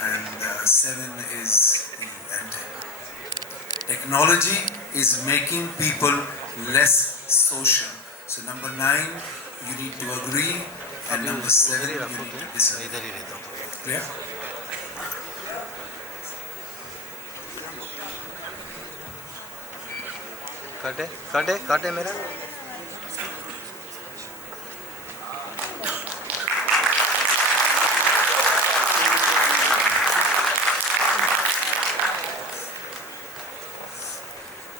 and 7 is the anti. Technology is making people less social. So number 9 you need to agree and number 7 you need to disagree. Yeah? काटे काटे काटे मेरा.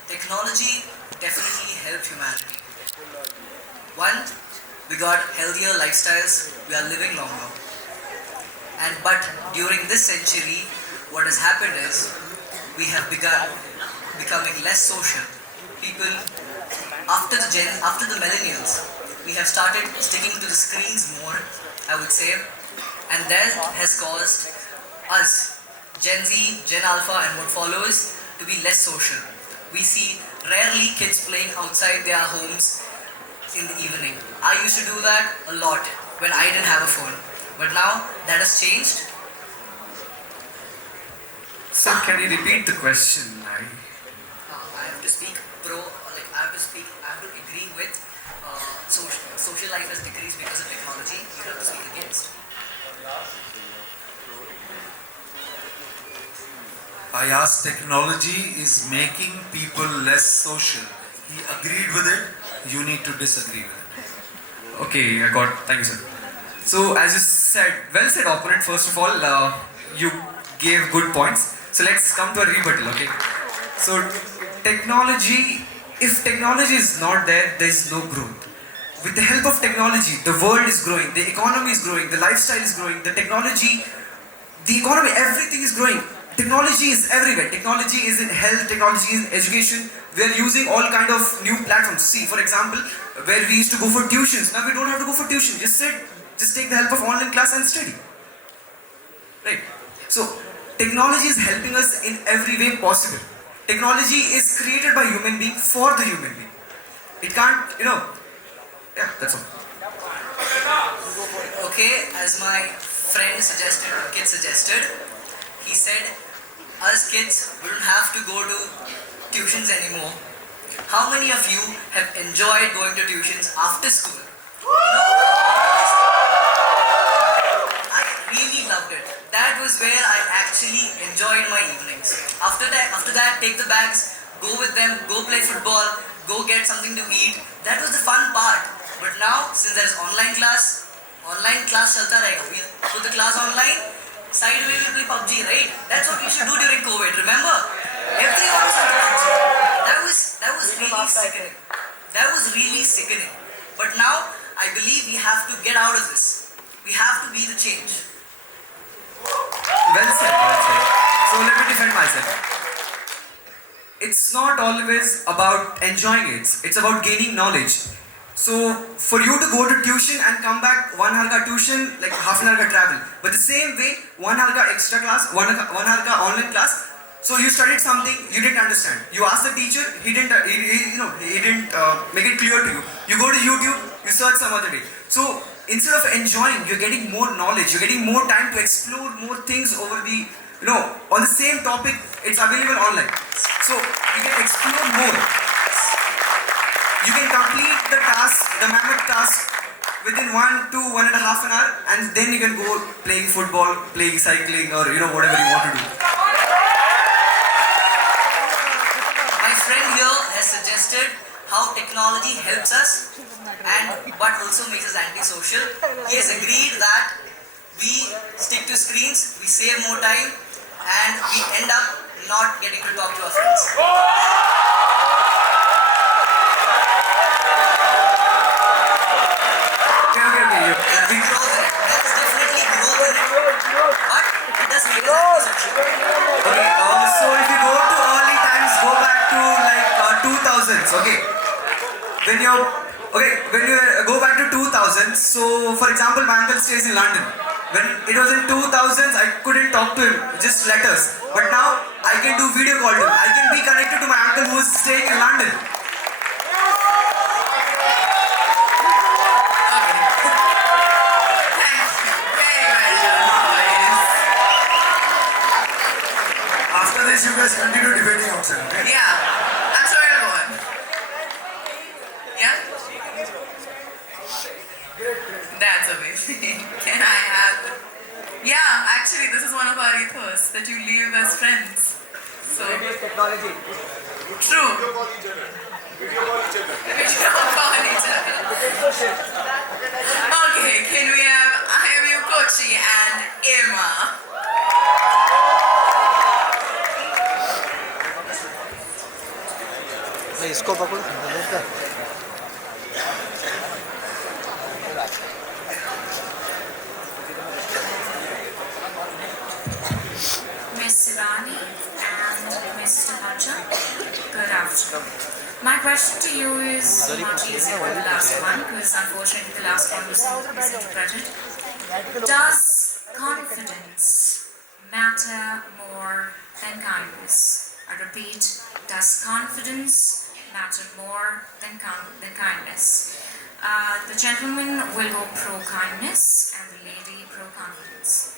Technology definitely helped humanity. One, we got healthier lifestyles, we are living longer. But during this century, what has happened is we have begun becoming less social. People, after the millennials, we have started sticking to the screens more, I would say, and that has caused us, Gen Z, Gen Alpha and what follows, to be less social. We see rarely kids playing outside their homes in the evening. I used to do that a lot when I didn't have a phone. But now that has changed. Sir, can you repeat the question? I have to speak pro, like I have to agree with social life has decreased because of technology. You have to speak against. I asked, technology is making people less social. He agreed with it. You need to disagree with it. Okay, I got. Thank you, sir. So, as you said, well said, opponent. First of all, you gave good points. So let's come to a rebuttal. Okay. So, technology. If technology is not there, there is no growth. With the help of technology, the world is growing, the economy is growing, the lifestyle is growing, the technology, the economy, everything is growing. Technology is everywhere. Technology is in health, technology is in education. We are using all kind of new platforms. See, for example, where we used to go for tuitions, now we don't have to go for tuition. Just take the help of online class and study. Right? So, technology is helping us in every way possible. Technology is created by human being for the human being. It can't, yeah, that's all. Okay, as my friend suggested, or kid suggested, he said, us kids wouldn't have to go to tuitions anymore. How many of you have enjoyed going to tuitions after school? I really loved it. That was where I actually enjoyed my evenings. After that, take the bags, go with them, go play football, go get something to eat. That was the fun part. But now, since there's online class chalta rahega. We put the class online. Side way we play PUBG, right? That's what we should do during COVID, remember? Everyone was into PUBG. That was really sickening. That was really sickening. But now, I believe we have to get out of this. We have to be the change. Well said, well said. So let me defend myself. it's not always about enjoying it. It's about gaining knowledge. So for you to go to tuition and come back 1 hour ka tuition, like half an hour ka travel. But the same way, 1 hour ka extra class, 1 hour ka online class. So you studied something you didn't understand. You asked the teacher, he didn't make it clear to you. You go to YouTube, you search some other day. So instead of enjoying, you're getting more knowledge. You're getting more time to explore more things over the, on the same topic. It's available online. So you can explore more. You can complete the task, the mammoth task, within 1 to 1.5 hours, and then you can go playing football, playing cycling, or whatever you want to do. My friend here has suggested how technology helps us but also makes us antisocial. He has agreed that we stick to screens, we save more time, and we end up not getting to talk to our friends. There's definitely growth in it, but it does make us antisocial. Okay, so if you go to early times, go back to like 2000s, okay? When you go back to 2000s, so for example, my uncle stays in London. When it was in 2000s, I couldn't talk to him, just letters. But now, I can do video call to him. I can be connected to my uncle who is staying in London. After this, you guys continue debating outside, okay? Yeah, I'm sure you'll go on. Yeah? That's amazing. Can I have... Yeah, actually, this is one of our ethos, that you live as friends. So... technology. True. Video call each other. Okay, can we have IMU Kochi and Emma? इसको पकड़ो Miss Sirani and Mr. Hacha, good afternoon. My question to you is much easier than the last one, because unfortunately the last one was misinterpreted. Does confidence matter more than kindness? I repeat, does confidence matter more than kindness? The gentleman will go pro-kindness and the lady pro-confidence.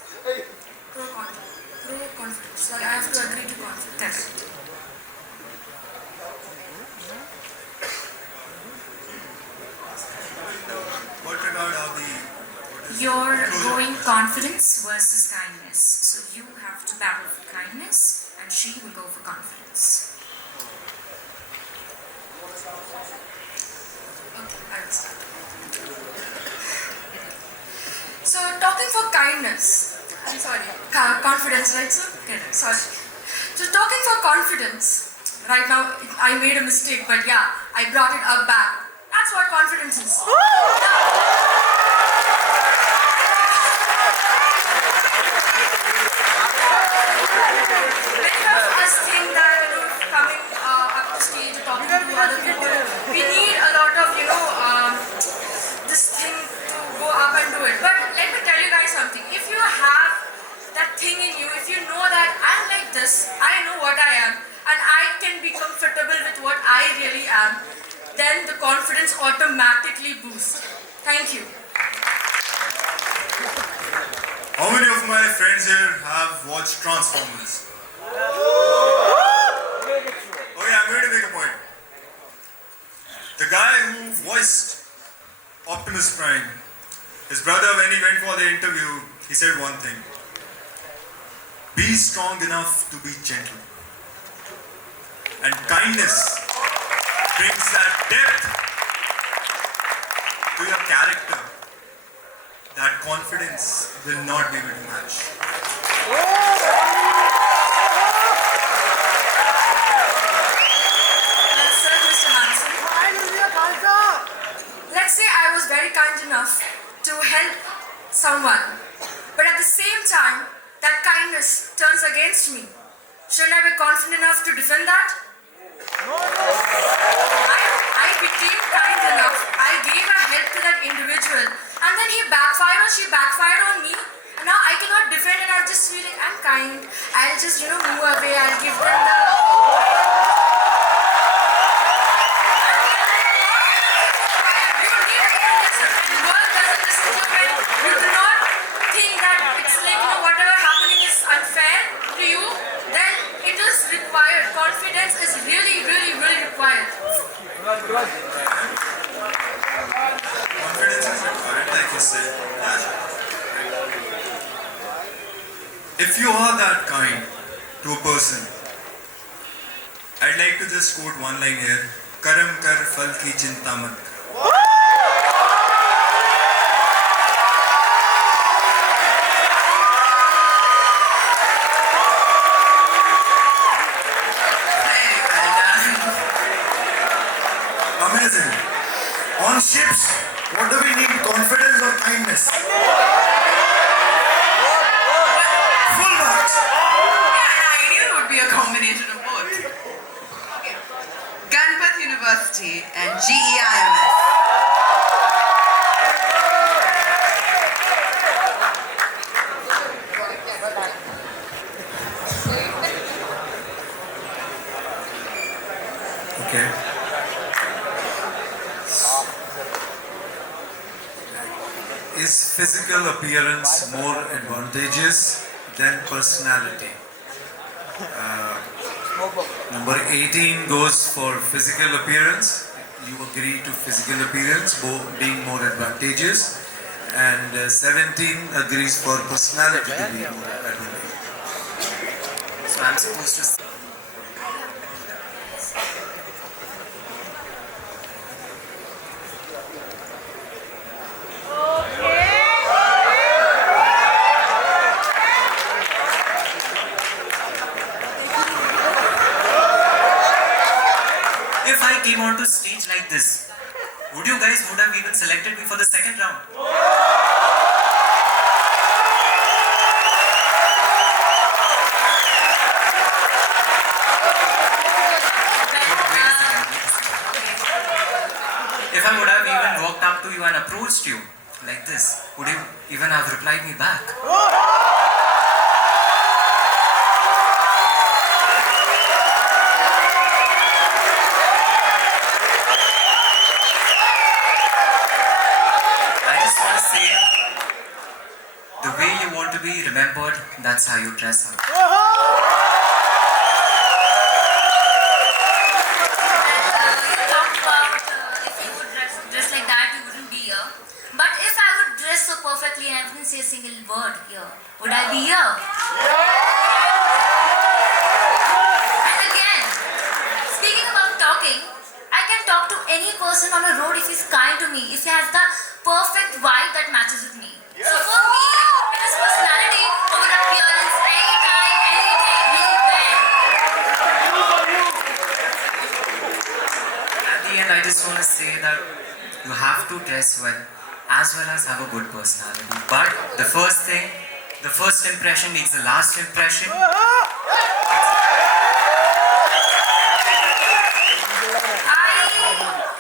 Pro-confidence. Like I have to agree to confidence. Correct. What regard are the... You're going confidence versus kindness. So you have to battle for kindness and she will go for confidence. Okay, I will start. So, talking for kindness, I'm sorry, confidence, right, sir? Correct. Sorry. So, talking for confidence, right now I made a mistake, but yeah, I brought it up back. That's what confidence is. Many of us think that, coming up the stage, talking to other people, we need a lot of, this thing to go up and do it. But let me tell you guys something. If you have that thing in you, if you know that I'm like this, I know what I am, and I can be comfortable with what I really am, then the confidence automatically boosts. Thank you. How many of my friends here have watched Transformers? Okay, I'm going to make a point. The guy who voiced Optimus Prime, his brother, when he went for the interview, he said one thing: be strong enough to be gentle. And kindness brings that depth to your character that confidence will not be able to match. Sir, Mr. Hansen. Let's say I was very kind enough to help someone, but at the same time, that kindness turns against me. Shouldn't I be confident enough to defend that? I became kind enough. I gave a help to that individual. And then he backfired or she backfired on me. And now I cannot defend and I'll just feel like I'm kind. I'll just, move away. I'll give them the... You do not think that it's like, whatever happening is unfair to you, then it is required. Confidence is really, really, really required. Confidence is required, like you said. If you are that kind to a person, I'd like to just quote one line here. Karam kar fal ki chinta mat. Amazing. On ships, what do we need? Confidence or kindness? Full marks. Yeah, an ideal would be a combination of both. Okay. Ganpat University and GEIMS. Okay. Is physical appearance more advantageous than personality? Number 18 goes for physical appearance. You agree to physical appearance being more advantageous. And 17 agrees for personality to be more advantageous. So I'm supposed to... If I came onto stage like this, would you guys would have even selected me for the second round? If I would have even walked up to you and approached you like this, would you even have replied me back? I just want to say, the way you want to be remembered, that's how you dress up. Talked about if you would dress like that, you wouldn't be here. But if I would dress so perfectly and I wouldn't say a single word here, would I be here? And again, speaking about talking, I can talk to any person on a road if he's kind to me, if he has the perfect vibe that matches with me. So for me, it is personality over appearance anytime, any day, anywhere. At the end, I just want to say that you have to dress well as have a good personality. But the first impression makes the last impression. I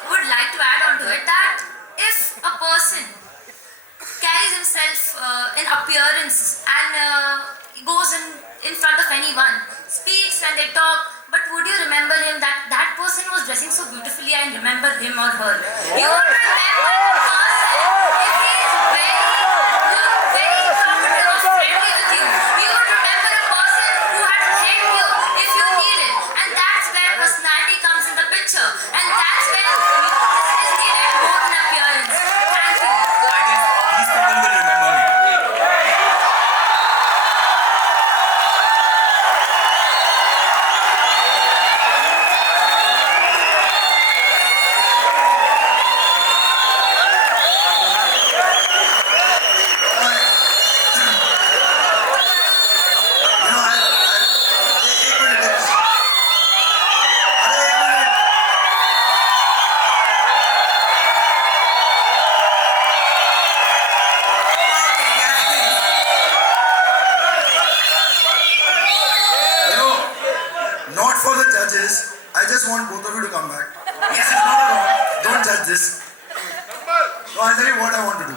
would like to add on to it that if a person carries himself in appearance and goes in front of anyone, speaks and they talk, but would you remember him that that person was dressing so beautifully and remember him or her? You would remember the person if he is very comfortable or friendly with you. You would remember a person who had helped you if you needed. And that's where personality comes in the picture. And that's where this is needed more than appearance. Thank you. I guess these people will remember me. judge this. No, I'll tell you what I want to do.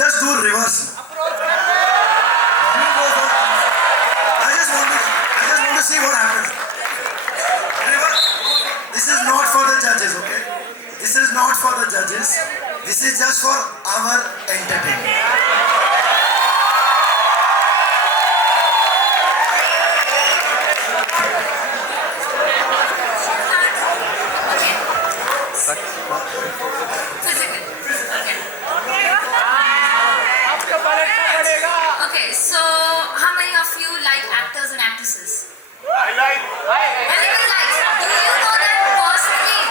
Just do reverse. You go for. I just want to see what happens. Reverse. This is not for the judges, okay? This is not for the judges. This is just for our entertainment. Okay, so how many of you like actors and actresses? Everyone likes. Do you know them personally?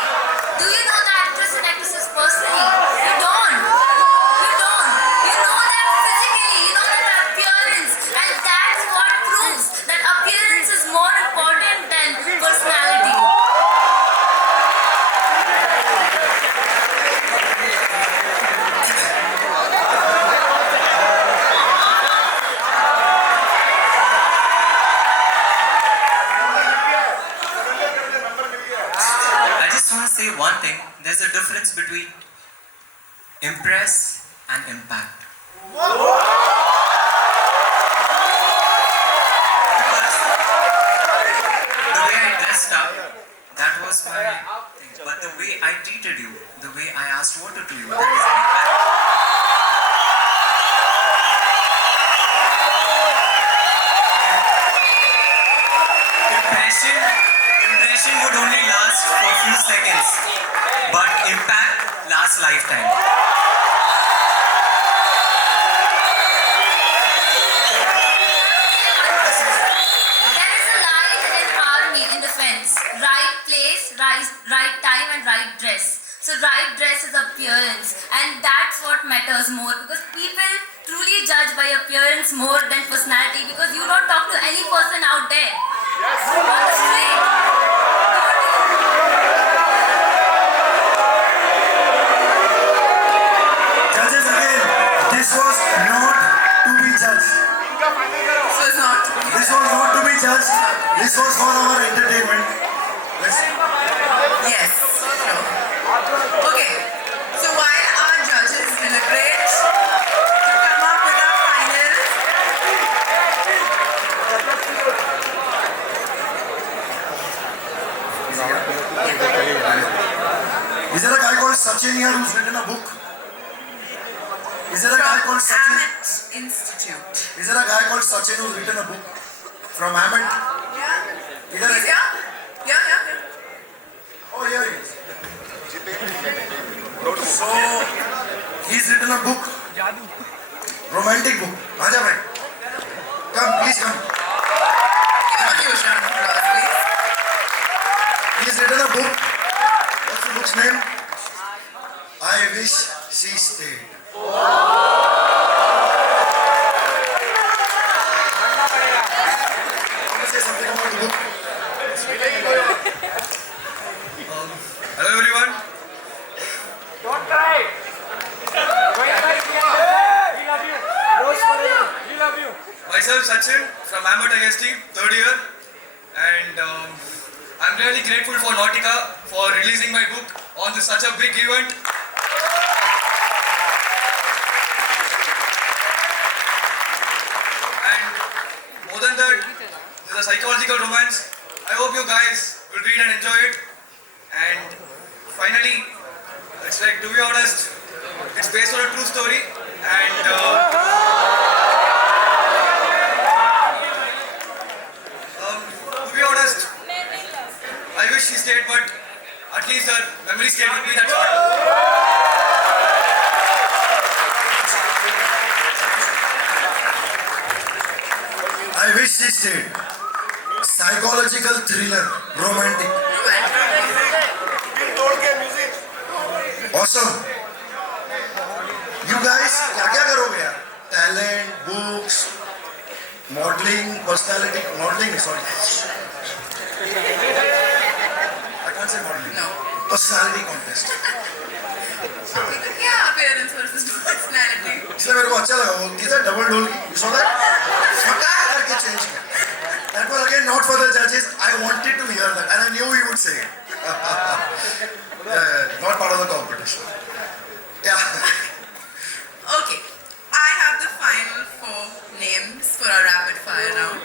Do you know the actors and actresses personally? You don't. You don't. You know them physically. You know their appearance, and that's what proves that appearance is more important than personality. I just want to say one thing. There's a difference between impress and impact. The way I dressed up, that was my thing. But the way I treated you, the way I asked water to you, that is an impact. Impression would only last for a few seconds, but impact lasts lifetime. There is a line in army, in defense. Right place, right time and right dress. So right dress is appearance, and that's what matters more, because people truly judge by appearance more than personality, because you don't talk to any person out there. On the street. Judges again, this was not to be judged. This was not to be judged. This was for our entertainment. Yes, sure. Okay, so while our judges deliberate to come up with our final, Is there a guy called Sachin here who's written a book? Is there a guy called Sachin? Amit Institute. Is there a guy called Sachin who's written a book? From Amit? Yeah. Either He's here? Yeah. Oh, here he is. So, he's written a book. Romantic book. Aja bhai. Come, please come. He's written a book. What's the book's name? I Wish She Stayed. Say something about the book. Hello everyone. Don't try. We love you. Myself Sachin from Ambit IST, third year, and I'm really grateful for Nautica for releasing my book on such a big event. And more than that, there's a psychological romance. I hope you guys will read and enjoy it. And finally, it's like, to be honest, it's based on a true story. And to be honest, I wish she stayed, but at least her memory stayed with me. That's what. I Wish She Stayed. Psychological thriller, romantic. Awesome. You guys, क्या करोगे यार? Talent, books, modeling, personality, modeling. Sorry. I can't say modeling. No. Personality contest. Yeah, appearance versus personality. इसलिए मेरे को अच्छा लगा वो किधर डबल डोल you saw that? फटाक करके change किया. That was again not for the judges. I wanted to hear that and I knew he would say it. Not part of the competition. Yeah. Okay, I have the final 4 names for our rapid fire round.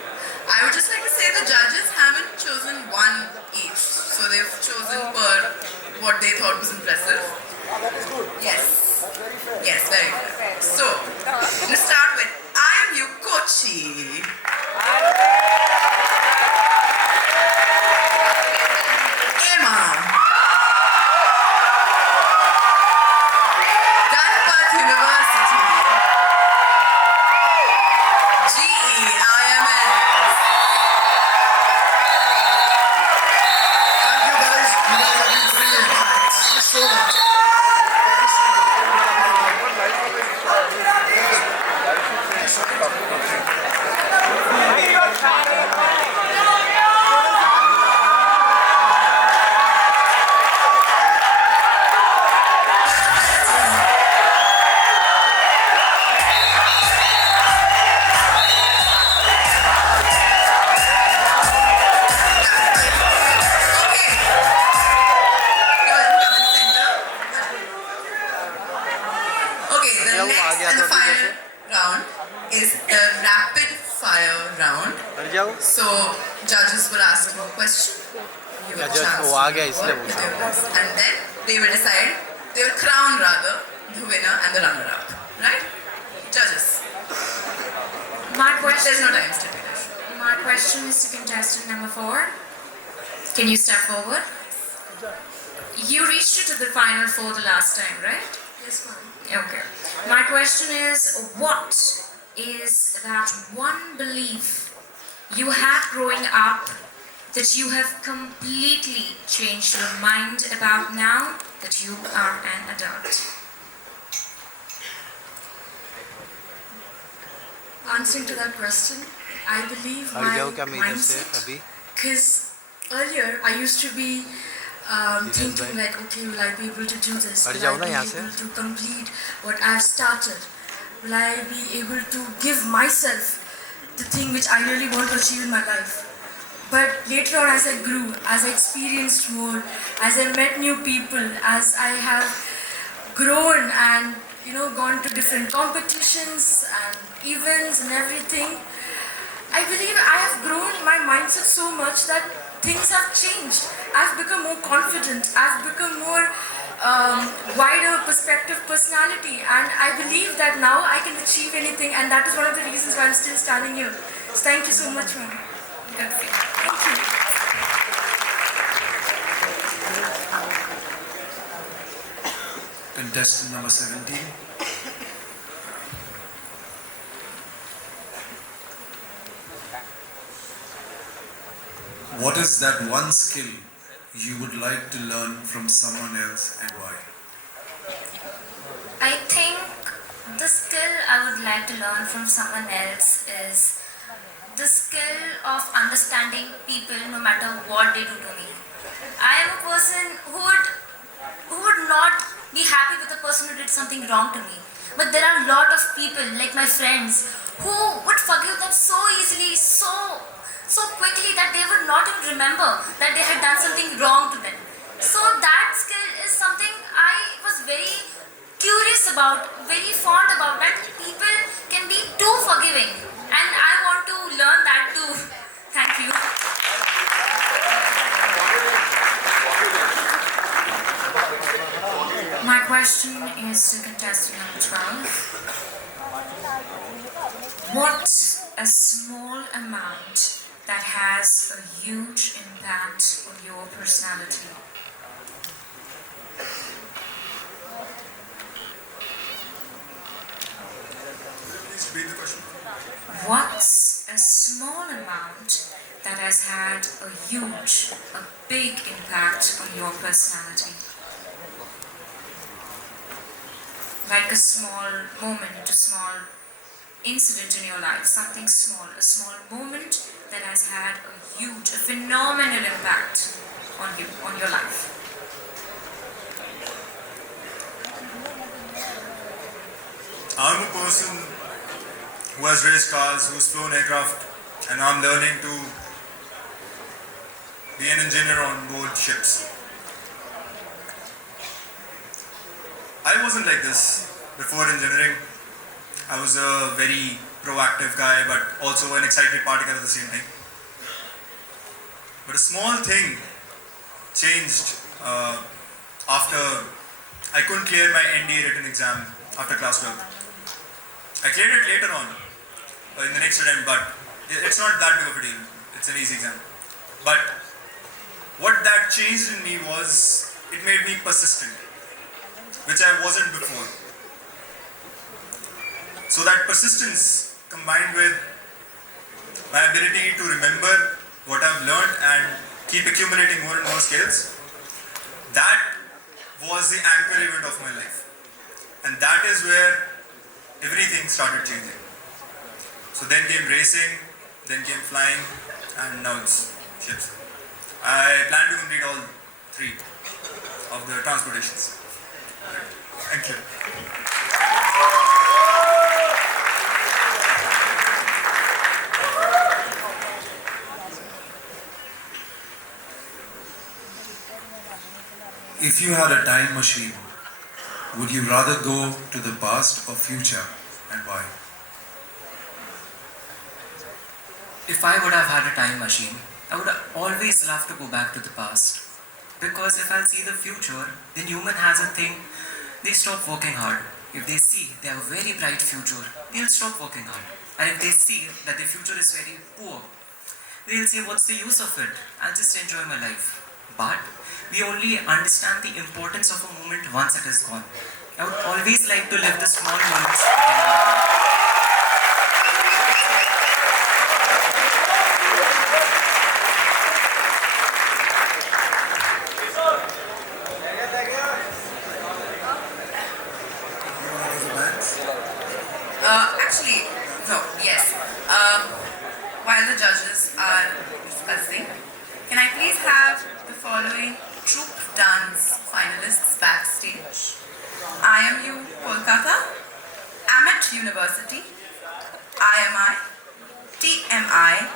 I would just like to say the judges haven't chosen one each, so they've chosen per what they thought was impressive. Yes. Yes, very good. So, let's start with IMU Kochi. Emma. Dhanpat University. GEIMS. Thank you guys. You guys have been brilliant. Thank you so much. Okay, the next and the final round is the rapid fire round. So judges will ask you a question. You have a chance to work with your best. And then they will decide, they will crown rather, the winner and the runner-up. Right? Judges. My question. There's no time stipulation. My question is to contestant number 4. Can you step forward? You reached it to the final 4 the last time, right? Yes, ma'am. Okay. My question is, what is that one belief you had growing up that you have completely changed your mind about now that you are an adult? Answering to that question, I believe my mindset, because earlier I used to be thinking like, okay, will I be able to do this? Will I be able to complete what I've started? Will I be able to give myself the thing which I really want to achieve in my life? But later on, as I grew, as I experienced more, as I met new people, as I have grown and gone to different competitions and events and everything, I believe I have grown my mindset so much that things have changed. I've become more confident. I've become more wider perspective personality, and I believe that now I can achieve anything, and that is one of the reasons why I'm still standing here. So thank you so much, ma'am. Thank you. Contestant number 17. What is that one skill you would like to learn from someone else and why? I think the skill I would like to learn from someone else is the skill of understanding people no matter what they do to me. I am a person who would not be happy with a person who did something wrong to me. But there are a lot of people, like my friends, who would forgive them so easily, so quickly that they would not even remember that they had done something wrong to them. So that skill is something I was very curious about, very fond about, that people can be too forgiving. And I want to learn that too. Thank you. My question is to contestant number 12. What's a small amount that has a huge impact on your personality? Please repeat the question. What's a small amount that has had a big impact on your personality? Like a small moment, a small incident in your life, something small, a small moment that has had a phenomenal impact on you, on your life. I'm a person who has raced cars, who's flown aircraft, and I'm learning to be an engineer on board ships. I wasn't like this before engineering. I was a very proactive guy, but also an excited particle at the same time. But a small thing changed after I couldn't clear my NDA written exam after class 12. I cleared it later on in the next attempt, but it's not that big of a deal. It's an easy exam. But what that changed in me was it made me persistent, which I wasn't before. So that persistence combined with my ability to remember what I've learned and keep accumulating more and more skills, that was the anchor event of my life. And that is where everything started changing. So then came racing, then came flying, and now it's ships. I plan to complete all three of the transportations. Thank you. If you had a time machine, would you rather go to the past or future, and why? If I would have had a time machine, I would always love to go back to the past. Because if I'll see the future, then human has a thing, they stop working hard. If they see they have a very bright future, they'll stop working hard. And if they see that their future is very poor, they'll say, what's the use of it? I'll just enjoy my life. But we only understand the importance of a moment once it is gone. I would always like to live the small moments again. Actually, no, yes. While the judges are discussing, can I please have the following troop dance finalists backstage? IMU Kolkata, Amet University, IMI, TMI,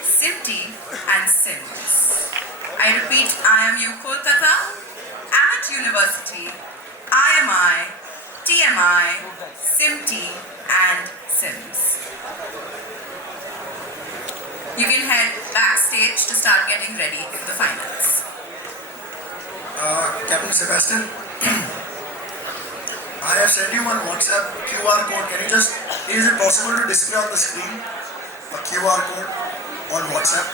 SIMT and SIMS. I repeat, IMU Kolkata, Amet University, IMI, TMI, SIMT and SIMS. You can head backstage to start getting ready for the finals. Captain Sebastian, I have sent you one WhatsApp QR code. Can you just, is it possible to display on the screen a QR code on WhatsApp,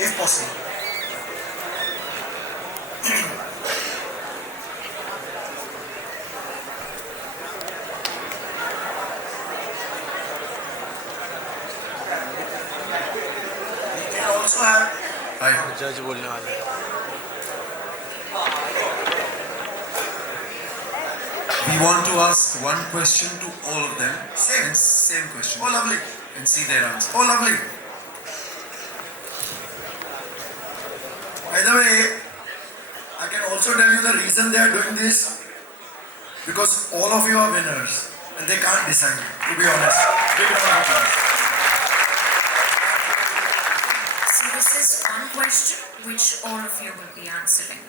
if possible? We can also have जज बोलने वाले हैं. We want to ask one question to all of them. Same question. Oh, lovely. And see their answer. Oh, lovely. By the way, I can also tell you the reason they are doing this. Because all of you are winners and they can't decide, to be honest. Big round of applause. So this is one question which all of you will be answering.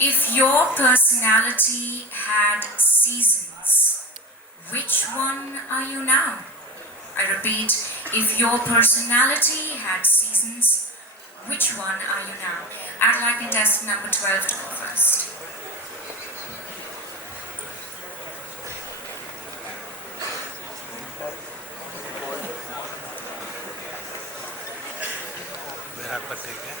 If your personality had seasons, which one are you now? I repeat, if your personality had seasons, which one are you now? I'd like contestant number 12 to go first. मेरा पर ठीक है.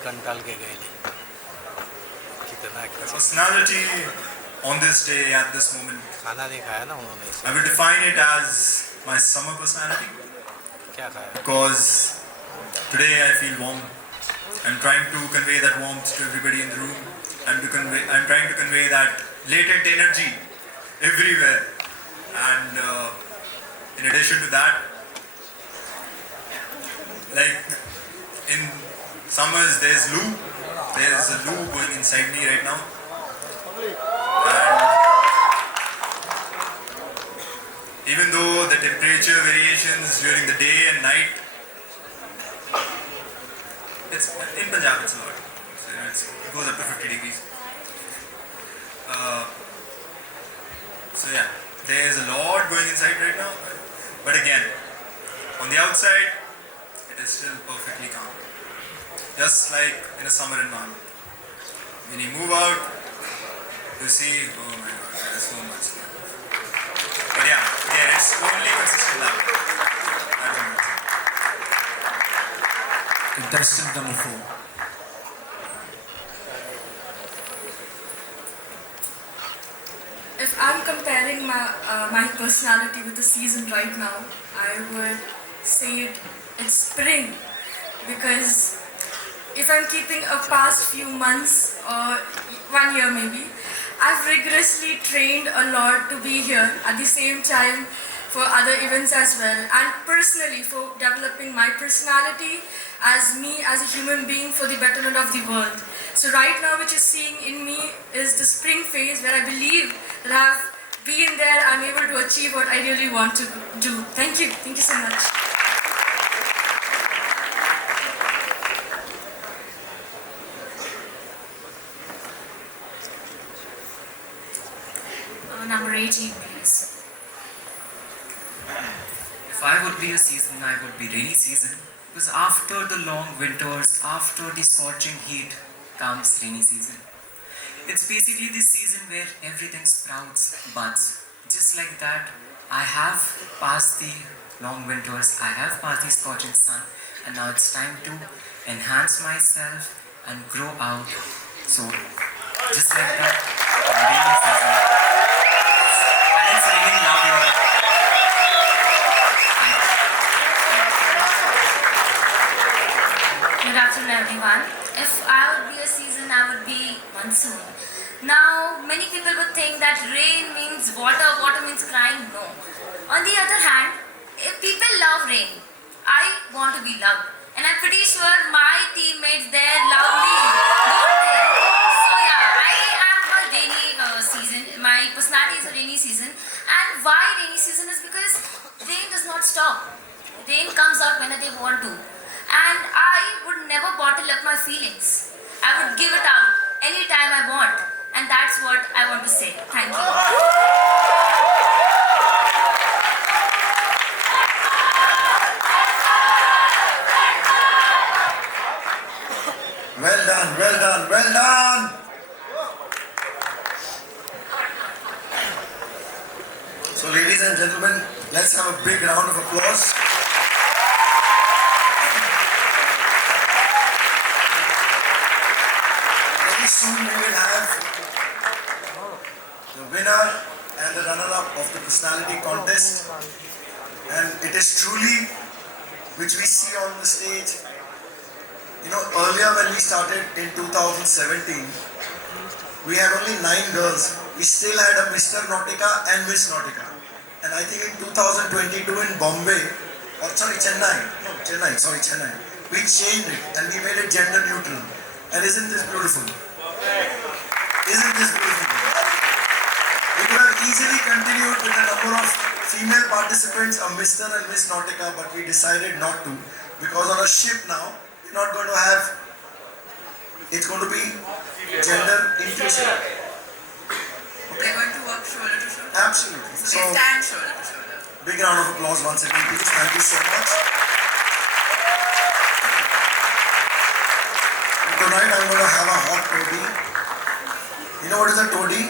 कंटाल के गए कितना Personality on this day, at this moment, खाना नहीं खाया ना उन्होंने. I will define it as my summer personality. क्या खाया? Because today I feel warm. I'm trying to convey that warmth to everybody in the room. I'm trying to convey that latent energy everywhere. And in addition to that, like in summers, there's loo. There's a loo going inside me right now. And Even though the temperature variations during the day and night, it's in Punjab it's a lot. So it goes up to 50 degrees. So yeah, there's a lot going inside right now. But again, on the outside, it is still perfectly calm. Just like in a summer environment. When you move out, you see, oh my god, there's so much. But yeah, there is only consistent love. Contestant number 4. If I'm comparing my personality with the season right now, I would say it's spring, because if I'm keeping a past few months or 1 year maybe, I've rigorously trained a lot to be here at the same time for other events as well, and personally for developing my personality as me as a human being for the betterment of the world. So right now what you're seeing in me is the spring phase where I believe that I've been there, I'm able to achieve what I really want to do. Thank you so much. Number 18, please. If I would be a season, I would be rainy season. Because after the long winters, after the scorching heat, comes rainy season. It's basically the season where everything sprouts, buds. Just like that, I have passed the long winters, I have passed the scorching sun, and now it's time to enhance myself and grow out. So, just like that, rainy season. And it's raining now here. Good afternoon, everyone. If I would be a season, I would be monsoon. Now, many people would think that rain means water, water means crying. No. On the other hand, if people love rain, I want to be loved. And I'm pretty sure my teammates there love me. Don't they? So yeah, I am a rainy season. My personality is a rainy season. And why rainy season is because rain does not stop. Rain comes out whenever they want to. And I would never bottle up my feelings. I would give it out anytime I want. And that's what I want to say. Thank you. Well done, well done, well done. So ladies and gentlemen, let's have a big round of applause. Very soon we will have the winner and the runner-up of the personality contest. And it is truly, which we see on the stage. You know, earlier when we started in 2017, we had only 9 girls. We still had a Mr. Nautica and Miss Nautica. And I think in 2022 in Bombay, Chennai, we changed it and we made it gender neutral. And isn't this beautiful? Isn't this beautiful? We could have easily continued with the number of female participants, a Mr. and Miss Nautica, but we decided not to. Because on a ship now, we're not going to have, it's going to be gender inclusive. They're going to work shoulder to shoulder. Absolutely. So they stand shoulder to shoulder. Big round of applause once again, please. Thank you so much. And tonight I'm going to have a hot toddy. You know what is a toddy?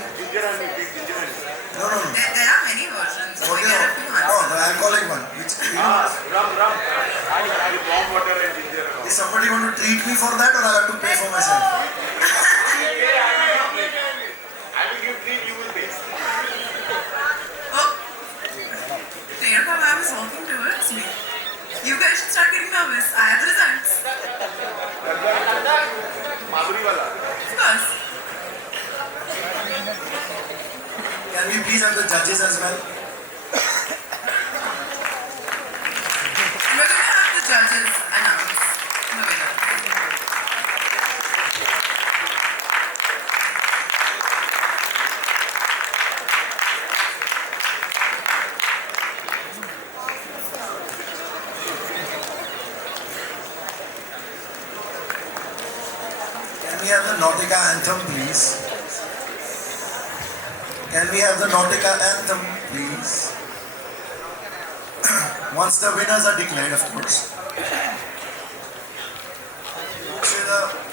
No. There are many versions. What do you know? Oh, the alcoholic one. Which, you know, Rum. Warm water and ginger. is somebody going to treat me for that or I have to pay for myself? I will give treat, you will pay. Priyanka ma'am is walking towards me. You guys should start getting nervous. I have the results. Madhuri wala. Of course. Can we please have the judges as well? And we're going to have the judges announce the winner. have the Nautica anthem, please? Can we have the Nautica anthem, please? Once the winners are declared, of course.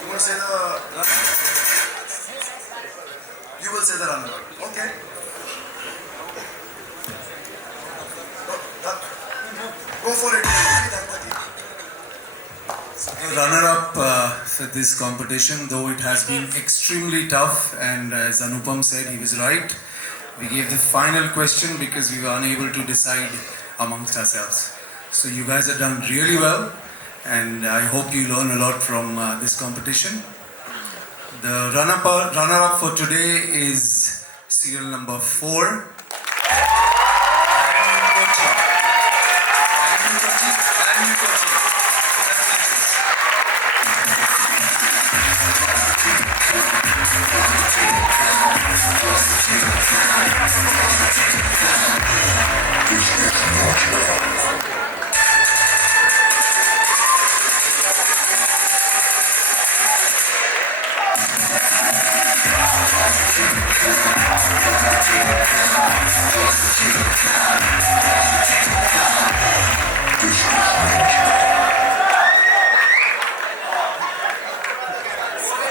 You will say the you will say the runner. Okay. Go for it. The runner-up for this competition, though it has been extremely tough, and as Anupam said, he was right. We gave the final question because we were unable to decide amongst ourselves. So you guys have done really well, and I hope you learn a lot from this competition. The runner-up for today is serial number 4.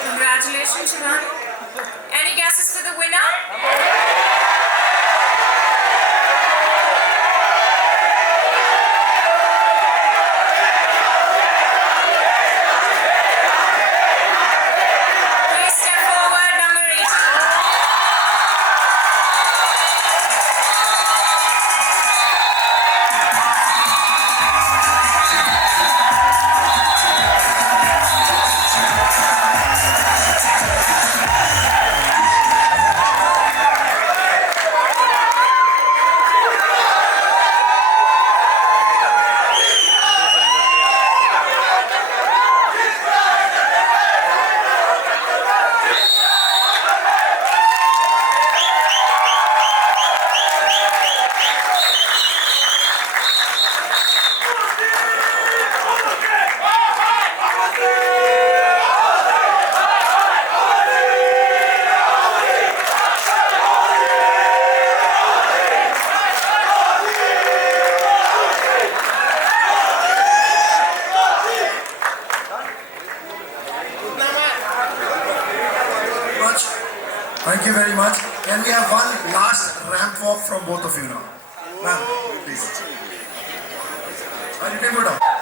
Congratulations, Shivan. Any guesses for the winner? Please step forward, number 18. Thank you very much. Can we have one last ramp walk from both of you now? Ma'am, please. And you can go down.